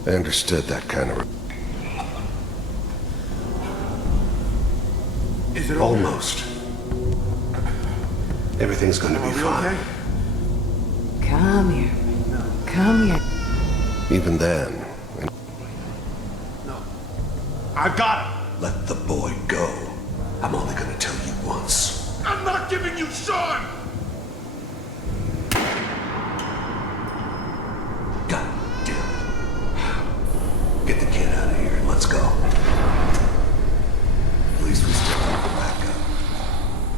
I understood that kind of... Is it almost? Everything's gonna be fine. Come here. Come here. Even then... I got him! Let the boy go. I'm only gonna tell you once. I'm not giving you Sean! God damn it. Get the kid out of here and let's go. At least we still have the backup.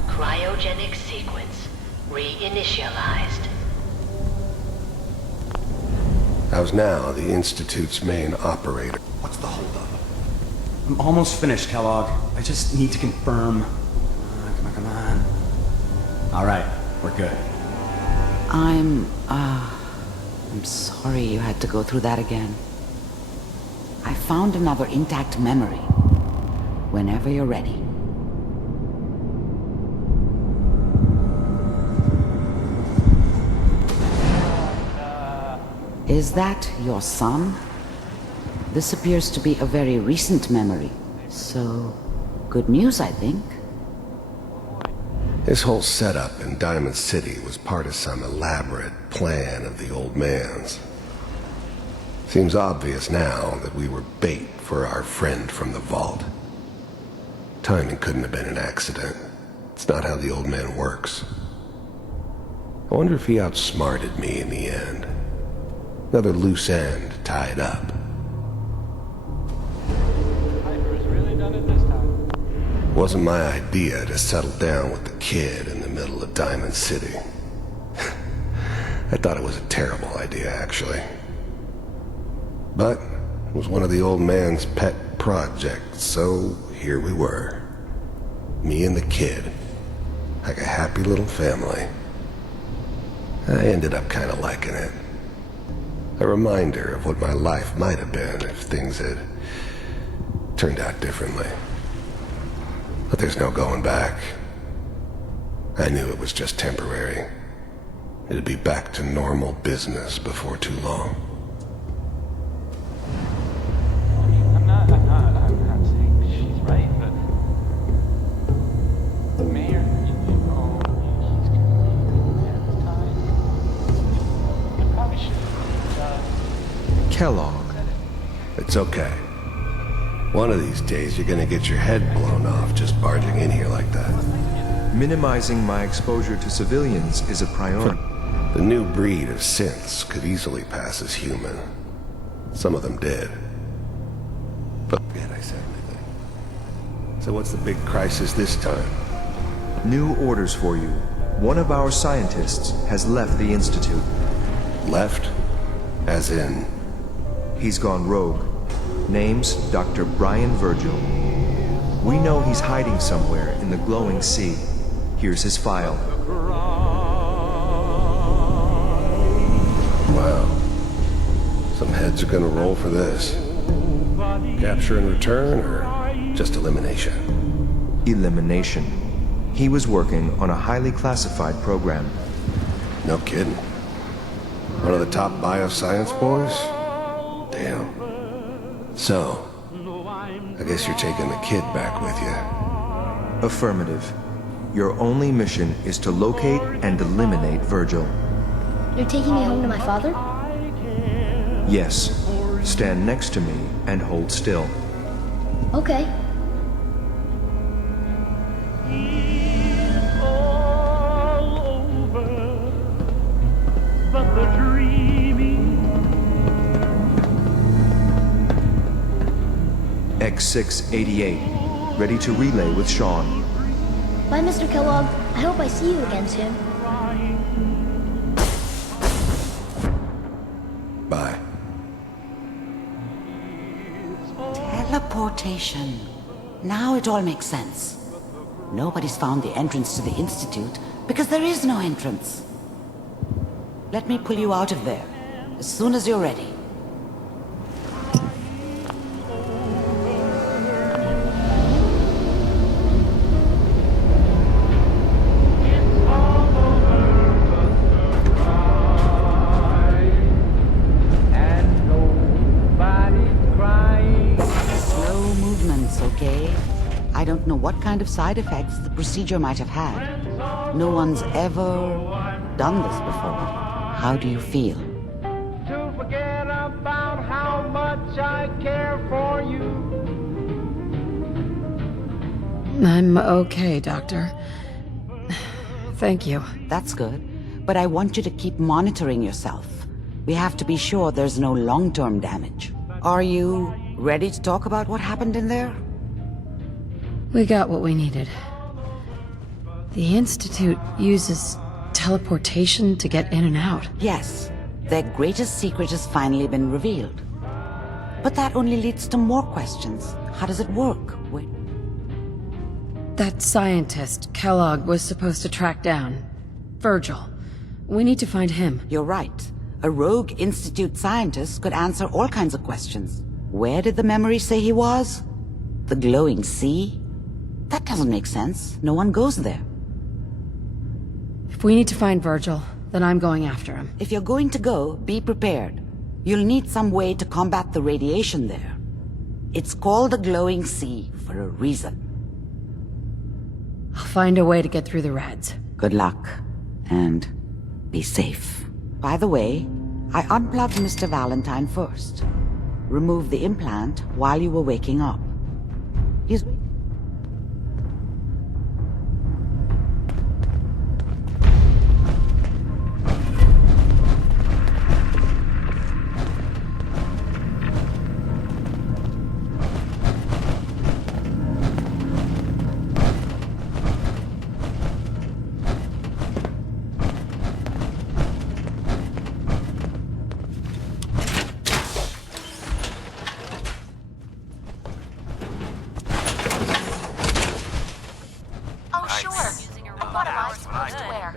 Cryogenic sequence reinitialized. I was now the Institute's main operator. What's the holdup? I'm almost finished, Kellogg. I just need to confirm. Come on. All right, we're good. I'm sorry you had to go through that again. I found another intact memory. Whenever you're ready. Is that your son? This appears to be a very recent memory. So, good news, I think. This whole setup in Diamond City was part of some elaborate plan of the old man's. Seems obvious now that we were bait for our friend from the vault. Timing couldn't have been an accident. It's not how the old man works. I wonder if he outsmarted me in the end. Another loose end tied up. Piper's really done it this time. It wasn't my idea to settle down with the kid in the middle of Diamond City. I thought it was a terrible idea, actually. But it was one of the old man's pet projects, so here we were. Me and the kid. Like a happy little family. I ended up kind of liking it. A reminder of what my life might have been if things had turned out differently. But there's no going back. I knew it was just temporary. It'd be back to normal business before too long. I'm not saying she's right, but the mayor, he's gonna be at this time. You probably should Kellogg. It's okay. One of these days you're gonna get your head blown off just barging in here like that. Minimizing my exposure to civilians is a priority. The new breed of synths could easily pass as human. Some of them did. But forget I said anything. So what's the big crisis this time? New orders for you. One of our scientists has left the Institute. Left? As in? He's gone rogue. Name's Dr. Brian Virgil. We know he's hiding somewhere in the glowing sea. Here's his file. Wow. Some heads are gonna roll for this. Capture and return, or just elimination? Elimination. He was working on a highly classified program. No kidding. One of the top bioscience boys? Damn. So, I guess you're taking the kid back with you. Affirmative. Your only mission is to locate and eliminate Virgil. You're taking me home to my father? Yes. Stand next to me and hold still. Okay. X688. ready to relay with Sean. Bye, Mr. Kellogg. I hope I see you again soon. Bye. Teleportation. Now it all makes sense. Nobody's found the entrance to the Institute because there is no entrance. Let me pull you out of there as soon as you're ready. Slow movements, okay? I don't know what kind of side effects the procedure might have had. No one's ever done this before. How do you feel? To forget about how much I care for you. I'm okay, Doctor. Thank you. That's good. But I want you to keep monitoring yourself. We have to be sure there's no long-term damage. Are you ready to talk about what happened in there? We got what we needed. The Institute uses teleportation to get in and out. Yes. Their greatest secret has finally been revealed. But that only leads to more questions. How does it work? Wait. That scientist Kellogg was supposed to track down. Virgil. We need to find him. You're right. A rogue Institute scientist could answer all kinds of questions. Where did the memory say he was? The glowing sea? That doesn't make sense. No one goes there. If we need to find Virgil, then I'm going after him. If you're going to go, be prepared. You'll need some way to combat the radiation there. It's called the glowing sea for a reason. I'll find a way to get through the rads. Good luck. And be safe. By the way, I unplugged Mr. Valentine first. Removed the implant while you were waking up. He's...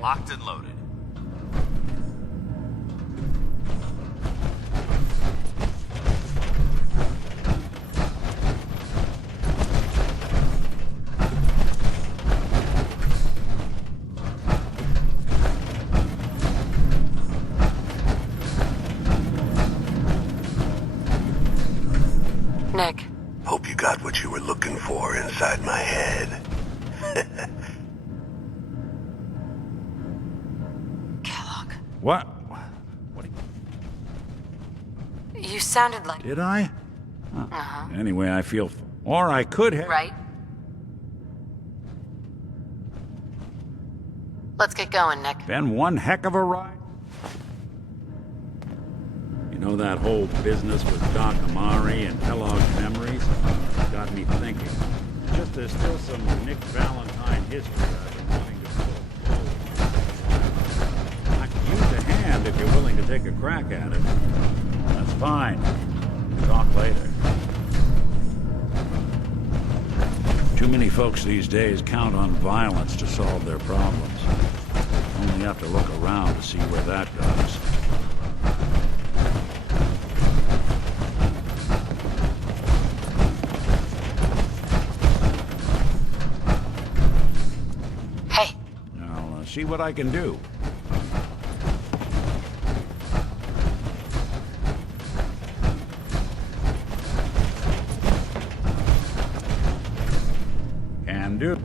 Locked and loaded. Nick. Hope you got what you were looking for inside my head. What? You sounded like... Did I? Huh. Anyway, I feel... Or I could have... Right? Let's get going, Nick. Been one heck of a ride. You know that whole business with Doc Amari and Kellogg's memories? Got me thinking. Just there's still some Nick Valentine history I've been wanting to pull. I can use a hand if you're willing to take a crack at it. That's fine. Talk later. Too many folks these days count on violence to solve their problems. Only have to look around to see where that goes. Hey. I'll see what I can do.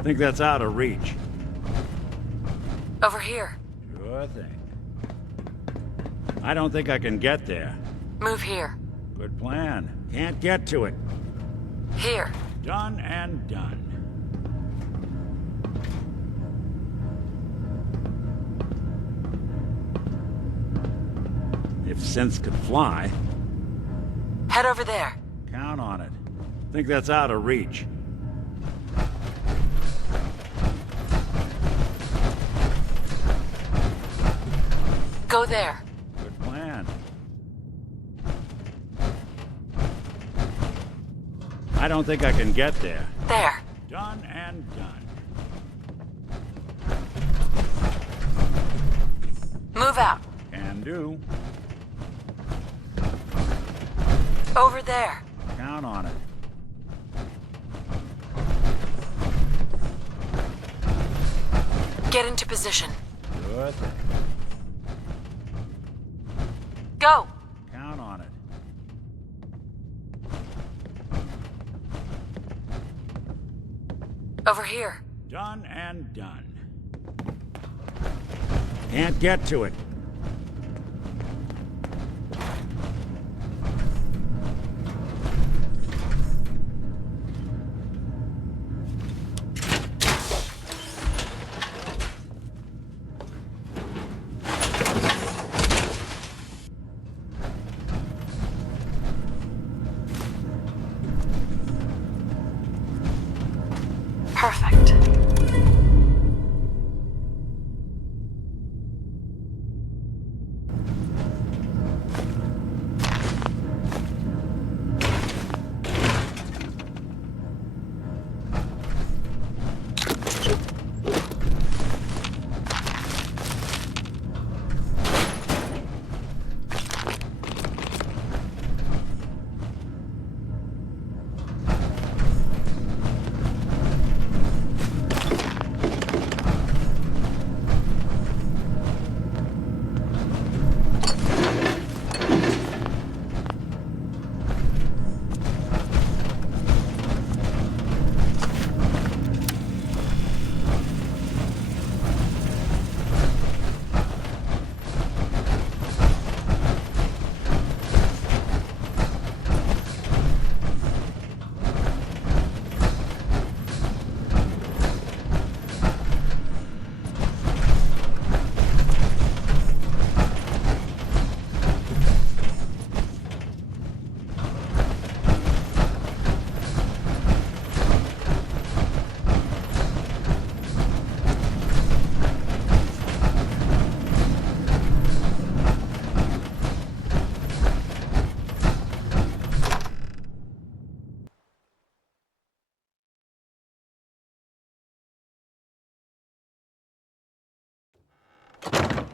Think that's out of reach. Over here. Sure thing. I don't think I can get there. Move here. Good plan. Can't get to it. Here. Done and done. If synths could fly... Head over there. Count on it. Think that's out of reach. Go there. Good plan. I don't think I can get there. There. Done and done. Move out. Can do. Over there. Count on it. Get into position. Good. Go. Count on it. Over here. Done and done. Can't get to it. Perfect.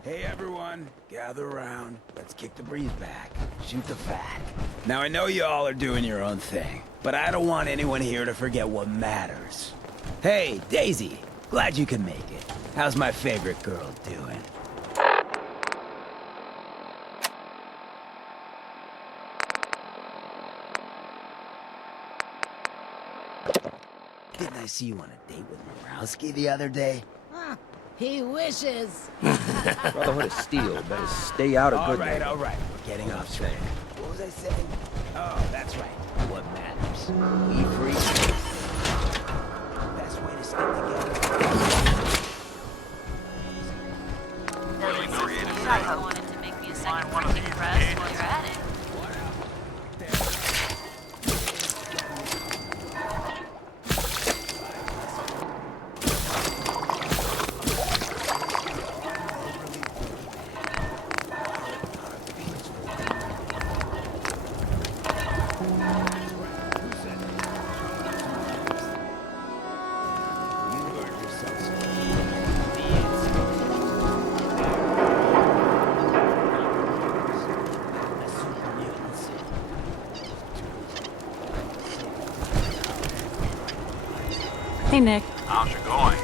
Hey everyone, gather around. Let's kick the breeze back. Shoot the fat. Now I know you all are doing your own thing, but I don't want anyone here to forget what matters. Hey, Daisy, glad you could make it. How's my favorite girl doing? Didn't I see you on a date with Morowski the other day? He wishes. Brotherhood of Steel better stay out of good name. All right, we're getting off track. What was I saying? Oh, that's right. What matters? We free. Best way to stick together. Really creative. You guys wanted to make me a second printing press while you're at it. Hey, Nick. How's it going?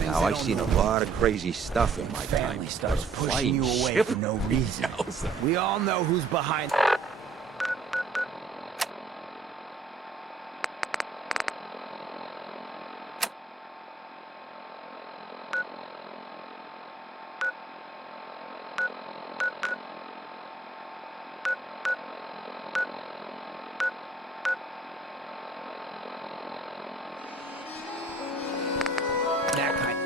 Now, I've seen a lot of crazy stuff in my time. Family starts pushing Flying you away ship. for no reason. We all know who's behind. That kind.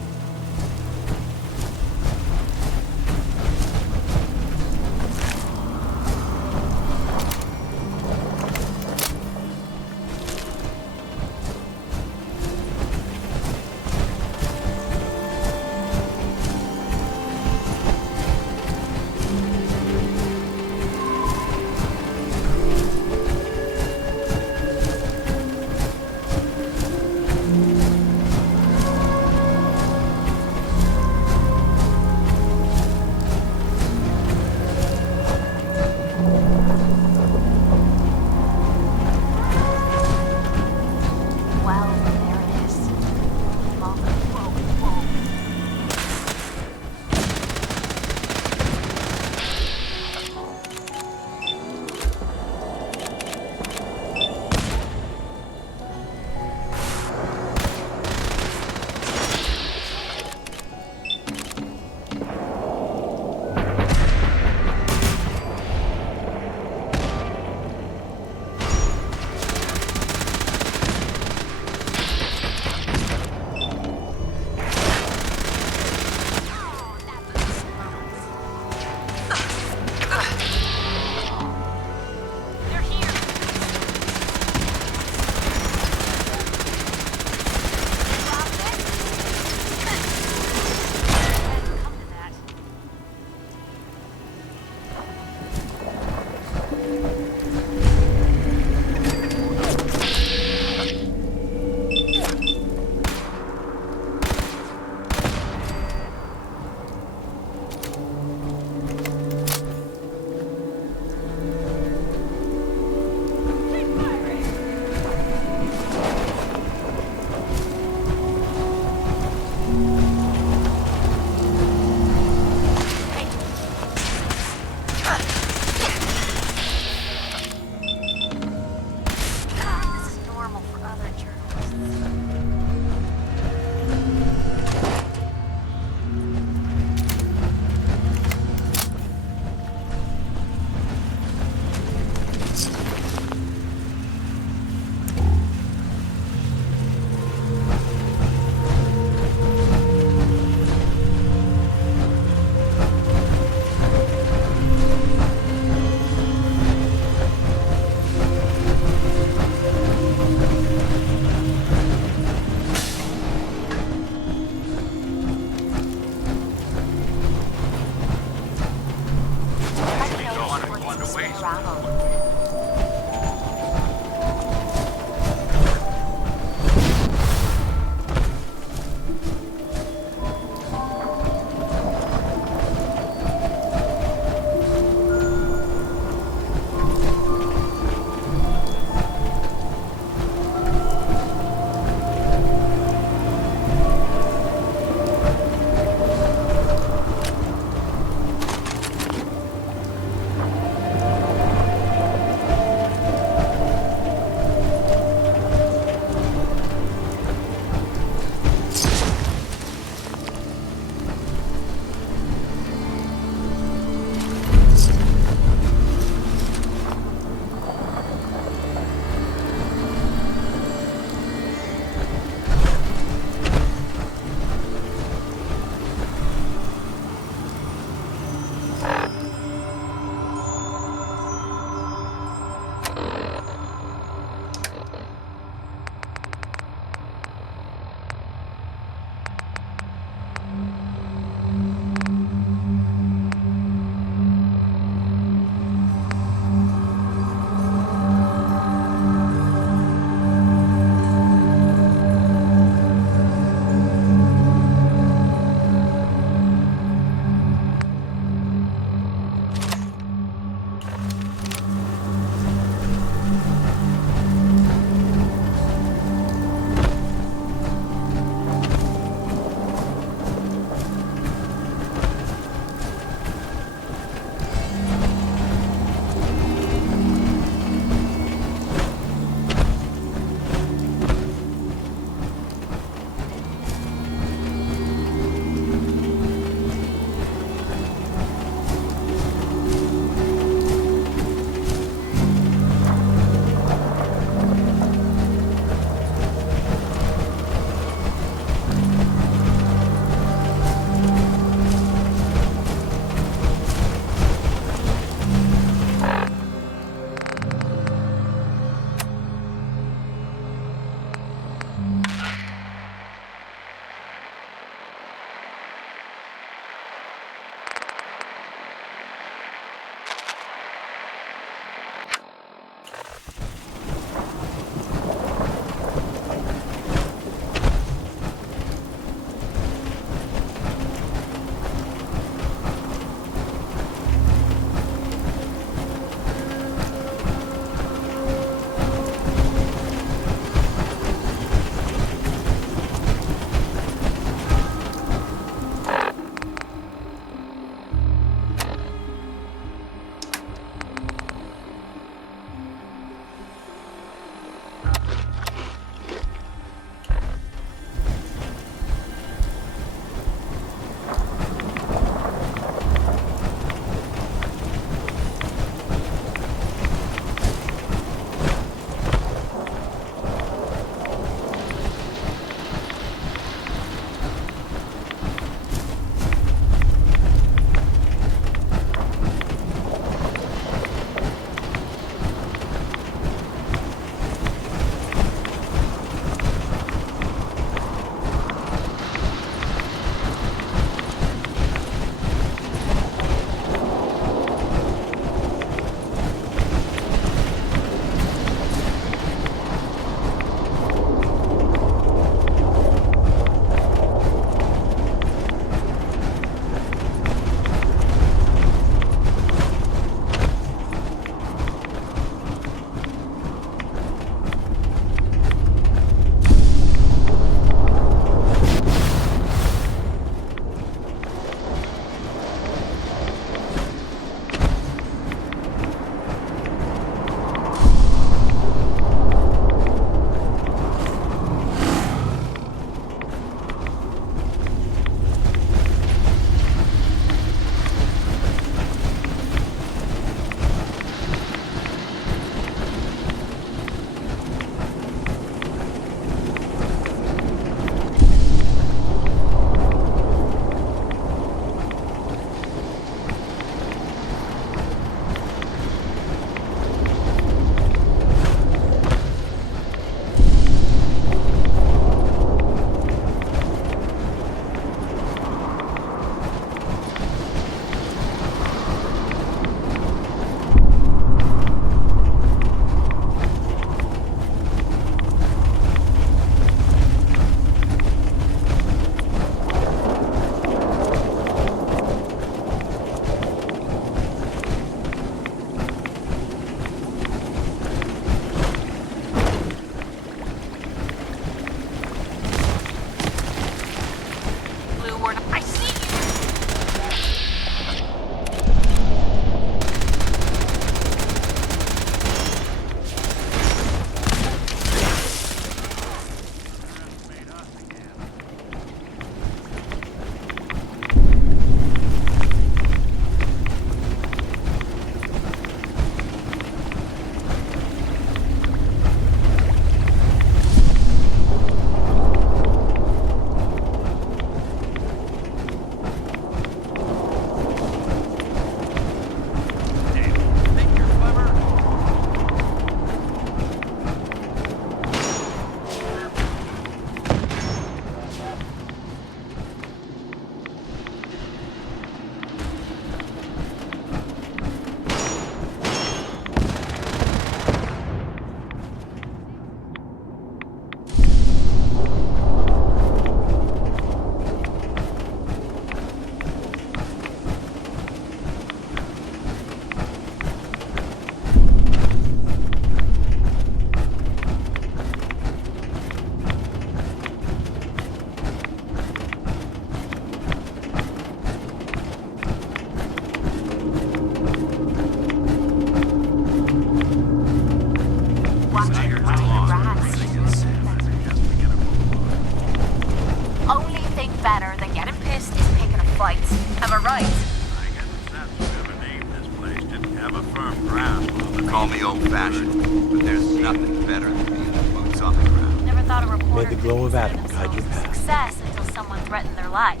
May the glow of Adam guide your path. Success until someone threatened their life.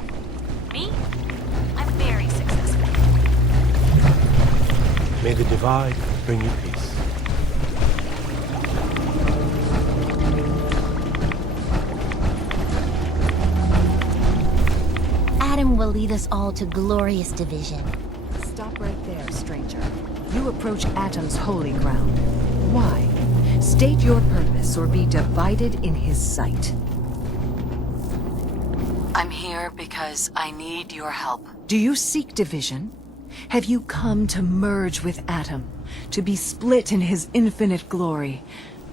Me? I'm very successful. May the divide bring you peace. Adam will lead us all to glorious division. Stop right there, stranger. You approach Atom's holy ground. Why? State your purpose or be divided in his sight. I'm here because I need your help. Do you seek division? Have you come to merge with Atom, to be split in his infinite glory?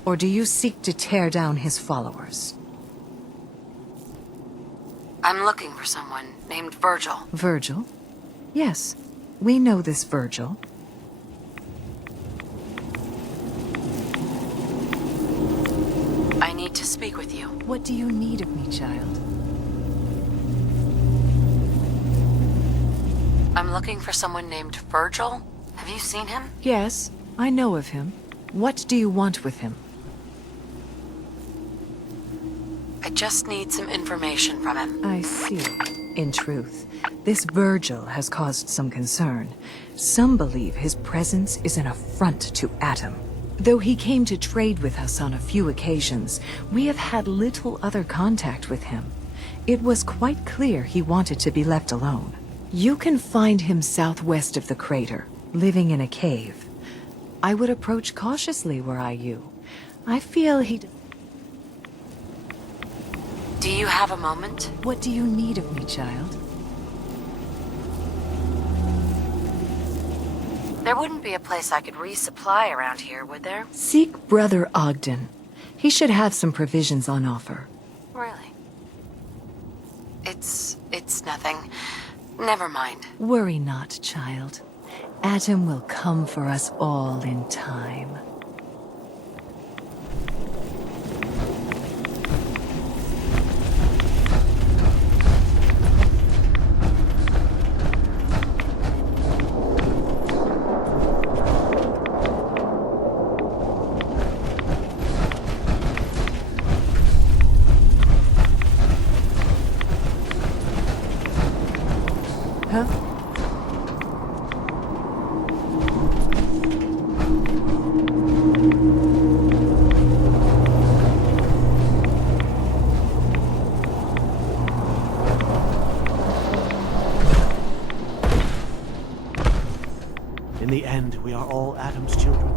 Or do you seek to tear down his followers? I'm looking for someone named Virgil. Virgil? Yes, we know this Virgil. I need to speak with you. What do you need of me, child? I'm looking for someone named Virgil. Have you seen him? Yes, I know of him. What do you want with him? I just need some information from him. I see. In truth, this Virgil has caused some concern. Some believe his presence is an affront to Atom. Though he came to trade with us on a few occasions, we have had little other contact with him. It was quite clear he wanted to be left alone. You can find him southwest of the crater, living in a cave. I would approach cautiously were I you. I feel he'd... Do you have a moment? What do you need of me, child? There wouldn't be a place I could resupply around here, would there? Seek Brother Ogden. He should have some provisions on offer. Really? It's nothing. Never mind. Worry not, child. Atom will come for us all in time. Huh? In the end, we are all Adam's children.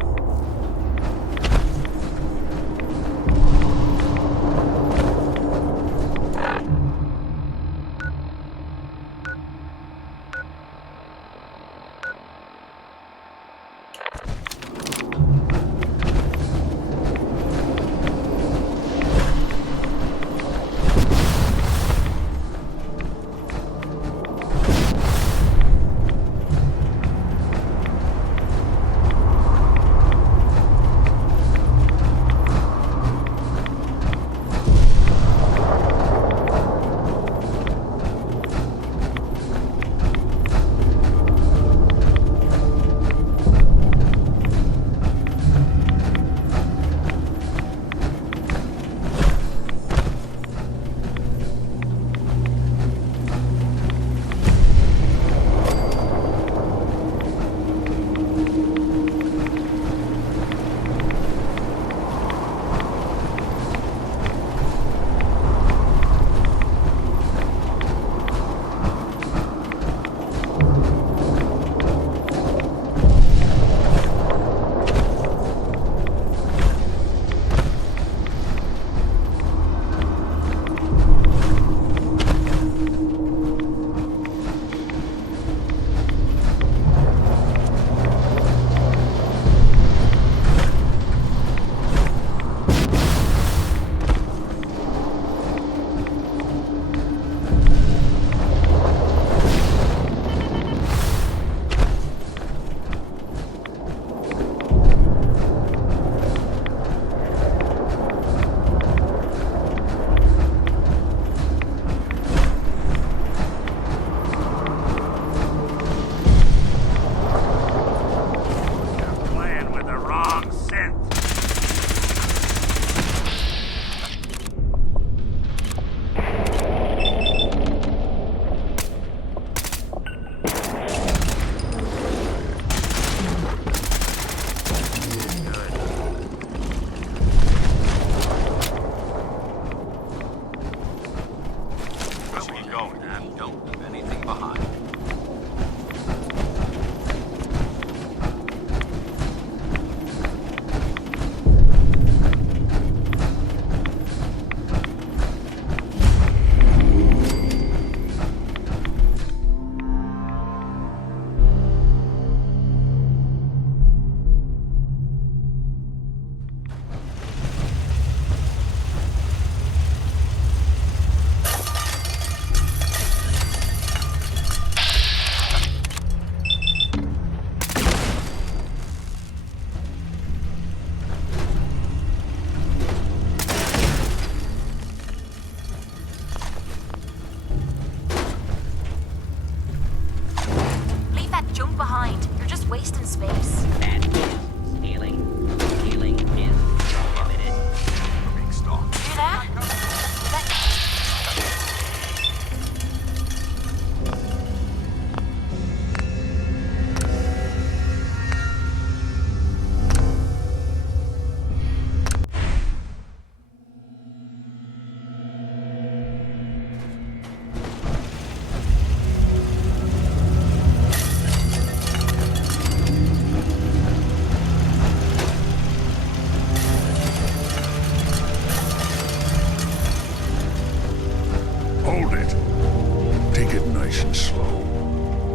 hold it. Take it nice and slow.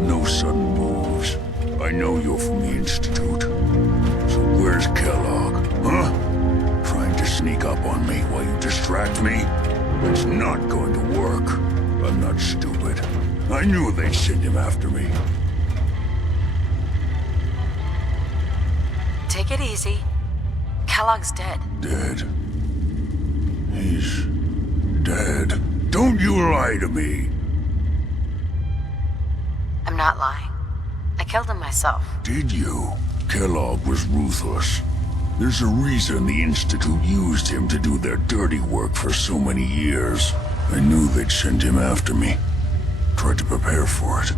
No sudden moves. I know you're from the Institute. So where's Kellogg, huh? Trying to sneak up on me while you distract me? It's not going to work. I'm not stupid. I knew they'd send him after me. Take it easy. Kellogg's dead. Dead? He's dead. Don't you lie to me! I'm not lying. I killed him myself. Did you? Kellogg was ruthless. There's a reason the Institute used him to do their dirty work for so many years. I knew they'd send him after me. Tried to prepare for it.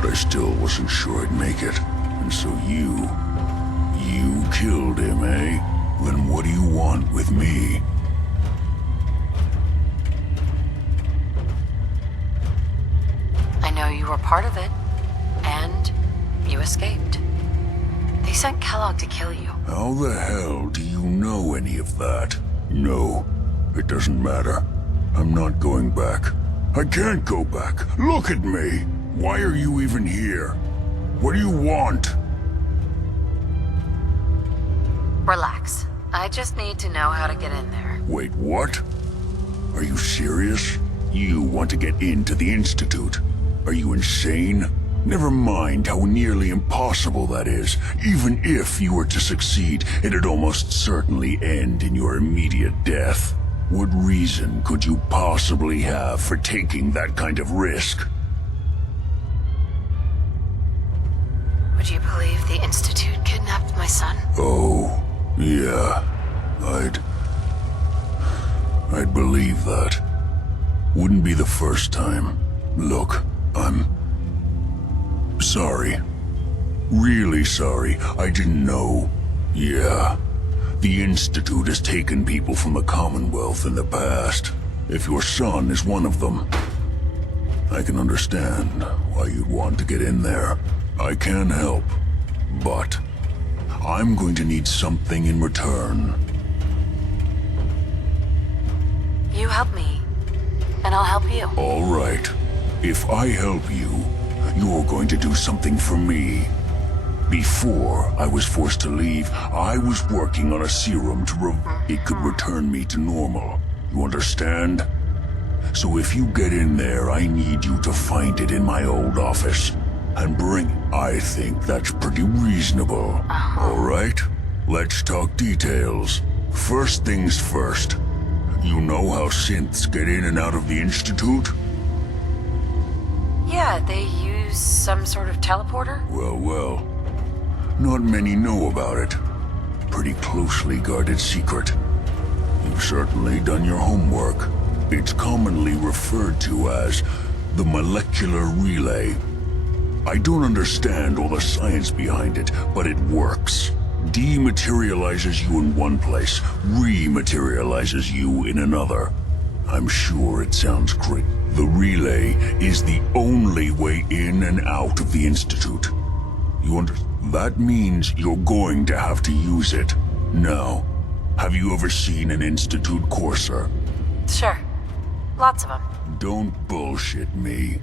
But I still wasn't sure I'd make it. And so you killed him, eh? Then what do you want with me? I know you were part of it, and you escaped. They sent Kellogg to kill you. How the hell do you know any of that? No, it doesn't matter. I'm not going back. I can't go back. Look at me. Why are you even here? What do you want? Relax. I just need to know how to get in there. Wait, what? Are you serious? You want to get into the Institute? Are you insane? Never mind how nearly impossible that is. Even if you were to succeed, it'd almost certainly end in your immediate death. What reason could you possibly have for taking that kind of risk? Would you believe the Institute kidnapped my son? Oh, yeah. I'd believe that. Wouldn't be the first time. Look, I'm sorry. Really sorry. I didn't know. Yeah. The Institute has taken people from the Commonwealth in the past. If your son is one of them, I can understand why you'd want to get in there. I can help, but I'm going to need something in return. You help me, and I'll help you. All right. If I help you, you're going to do something for me. Before I was forced to leave, I was working on a serum it could return me to normal. You understand? So if you get in there, I need you to find it in my old office and bring it. I think that's pretty reasonable. All right? Let's talk details. First things first. You know how synths get in and out of the Institute? Yeah, they use some sort of teleporter? Well. Not many know about it. Pretty closely guarded secret. You've certainly done your homework. It's commonly referred to as the molecular relay. I don't understand all the science behind it, but it works. Dematerializes you in one place, rematerializes you in another. I'm sure it sounds great. The relay is the only way in and out of the Institute. You understand? That means you're going to have to use it. Now, have you ever seen an Institute courser? Sure. Lots of them. Don't bullshit me.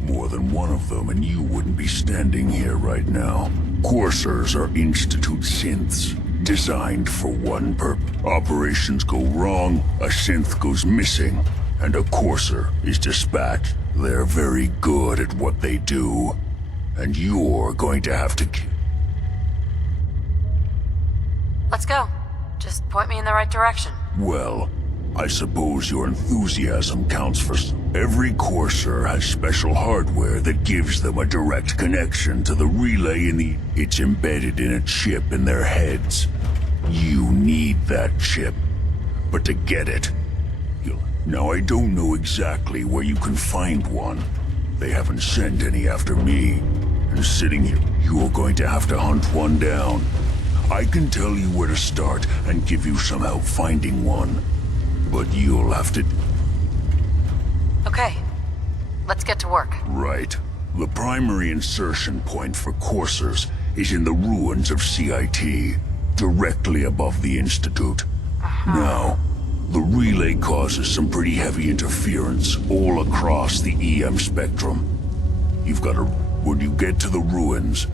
More than one of them, and you wouldn't be standing here right now. Coursers are Institute synths, designed for one purpose. Operations go wrong, a synth goes missing, and a courser is dispatched. They're very good at what they do, and you're going to have to... Let's go. Just point me in the right direction. Well, I suppose your enthusiasm counts for... Every courser has special hardware that gives them a direct connection to the relay in the... It's embedded in a chip in their heads. You need that chip. But to get it... Now, I don't know exactly where you can find one. They haven't sent any after me. And sitting here, you're going to have to hunt one down. I can tell you where to start and give you some help finding one. But you'll have to... Okay. Let's get to work. Right. The primary insertion point for coursers is in the ruins of CIT, directly above the Institute. Now, The relay causes some pretty heavy interference all across the EM spectrum. You've got to, when you get to the ruins,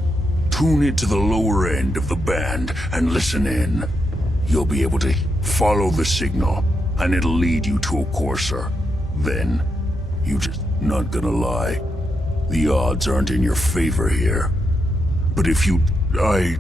tune it to the lower end of the band and listen in. You'll be able to follow the signal, and it'll lead you to a courser. Then, you just not gonna lie, the odds aren't in your favor here. But if you... I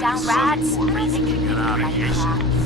Down rats. I think you get out of here.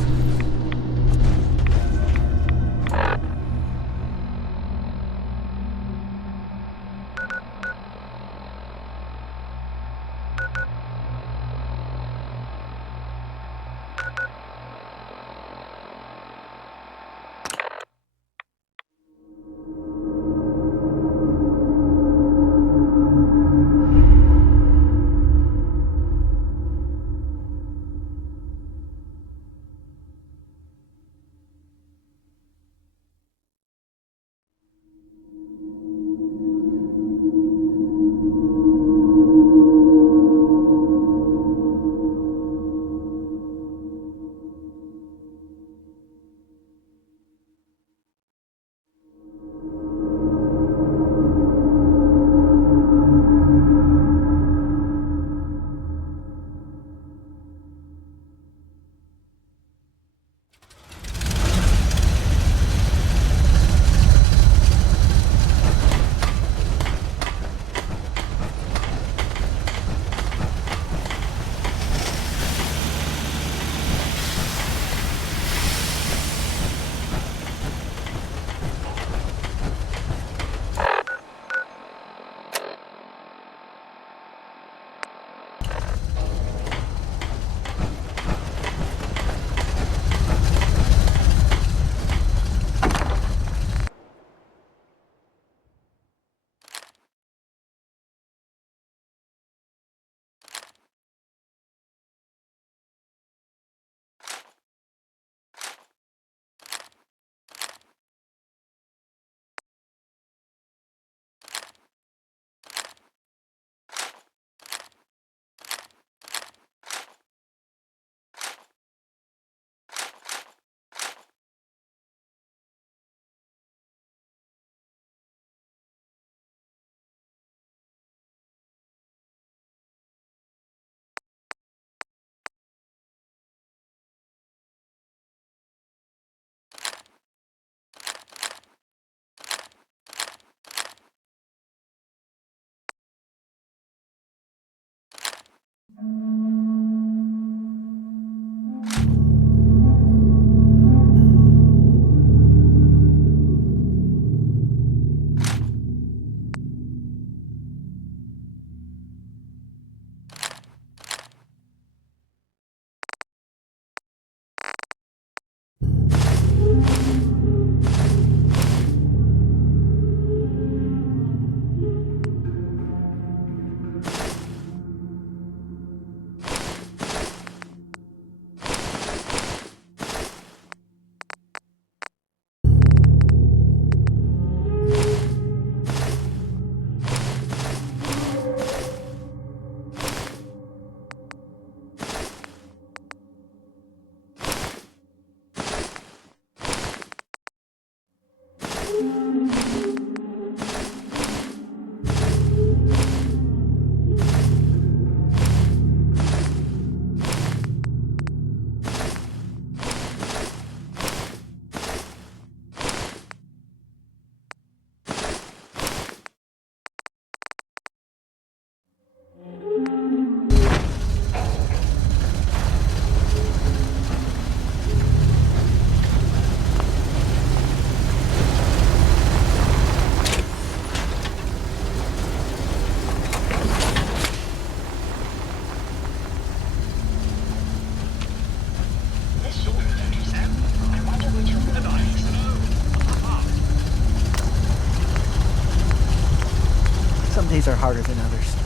days are harder than others.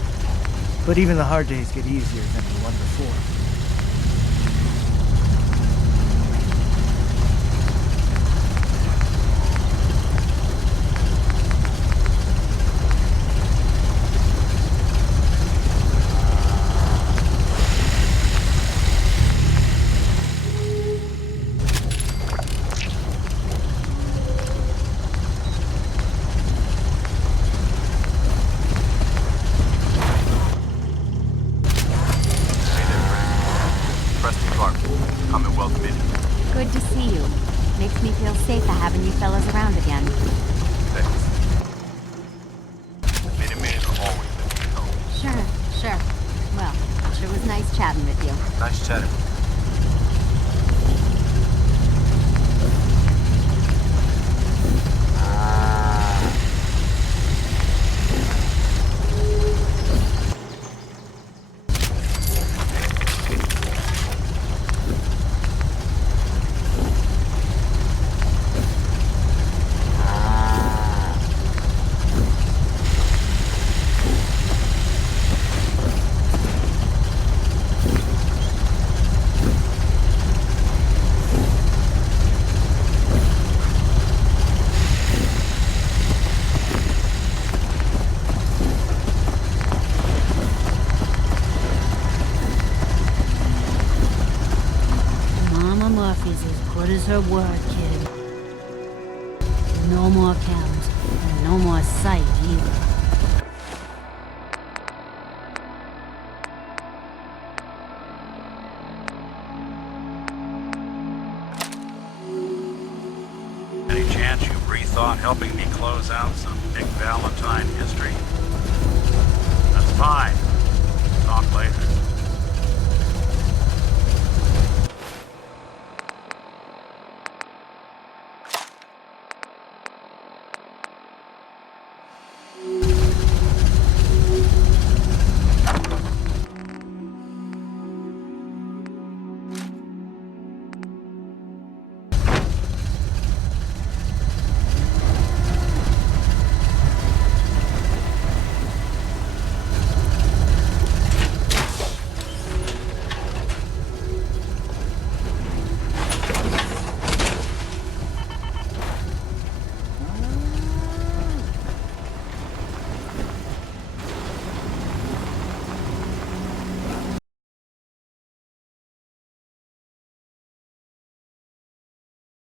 But even the hard days get easier than the one before. Good to see you. Makes me feel safer having you fellas around again. Thanks. Minutemen are always looking to help. Sure. Well, sure was nice chatting with you. Nice chatting. Murphy's as good as her word, kid. No more chems, and no more sight either. Any chance you rethought helping me close out some Nick Valentine history? That's fine. Talk later.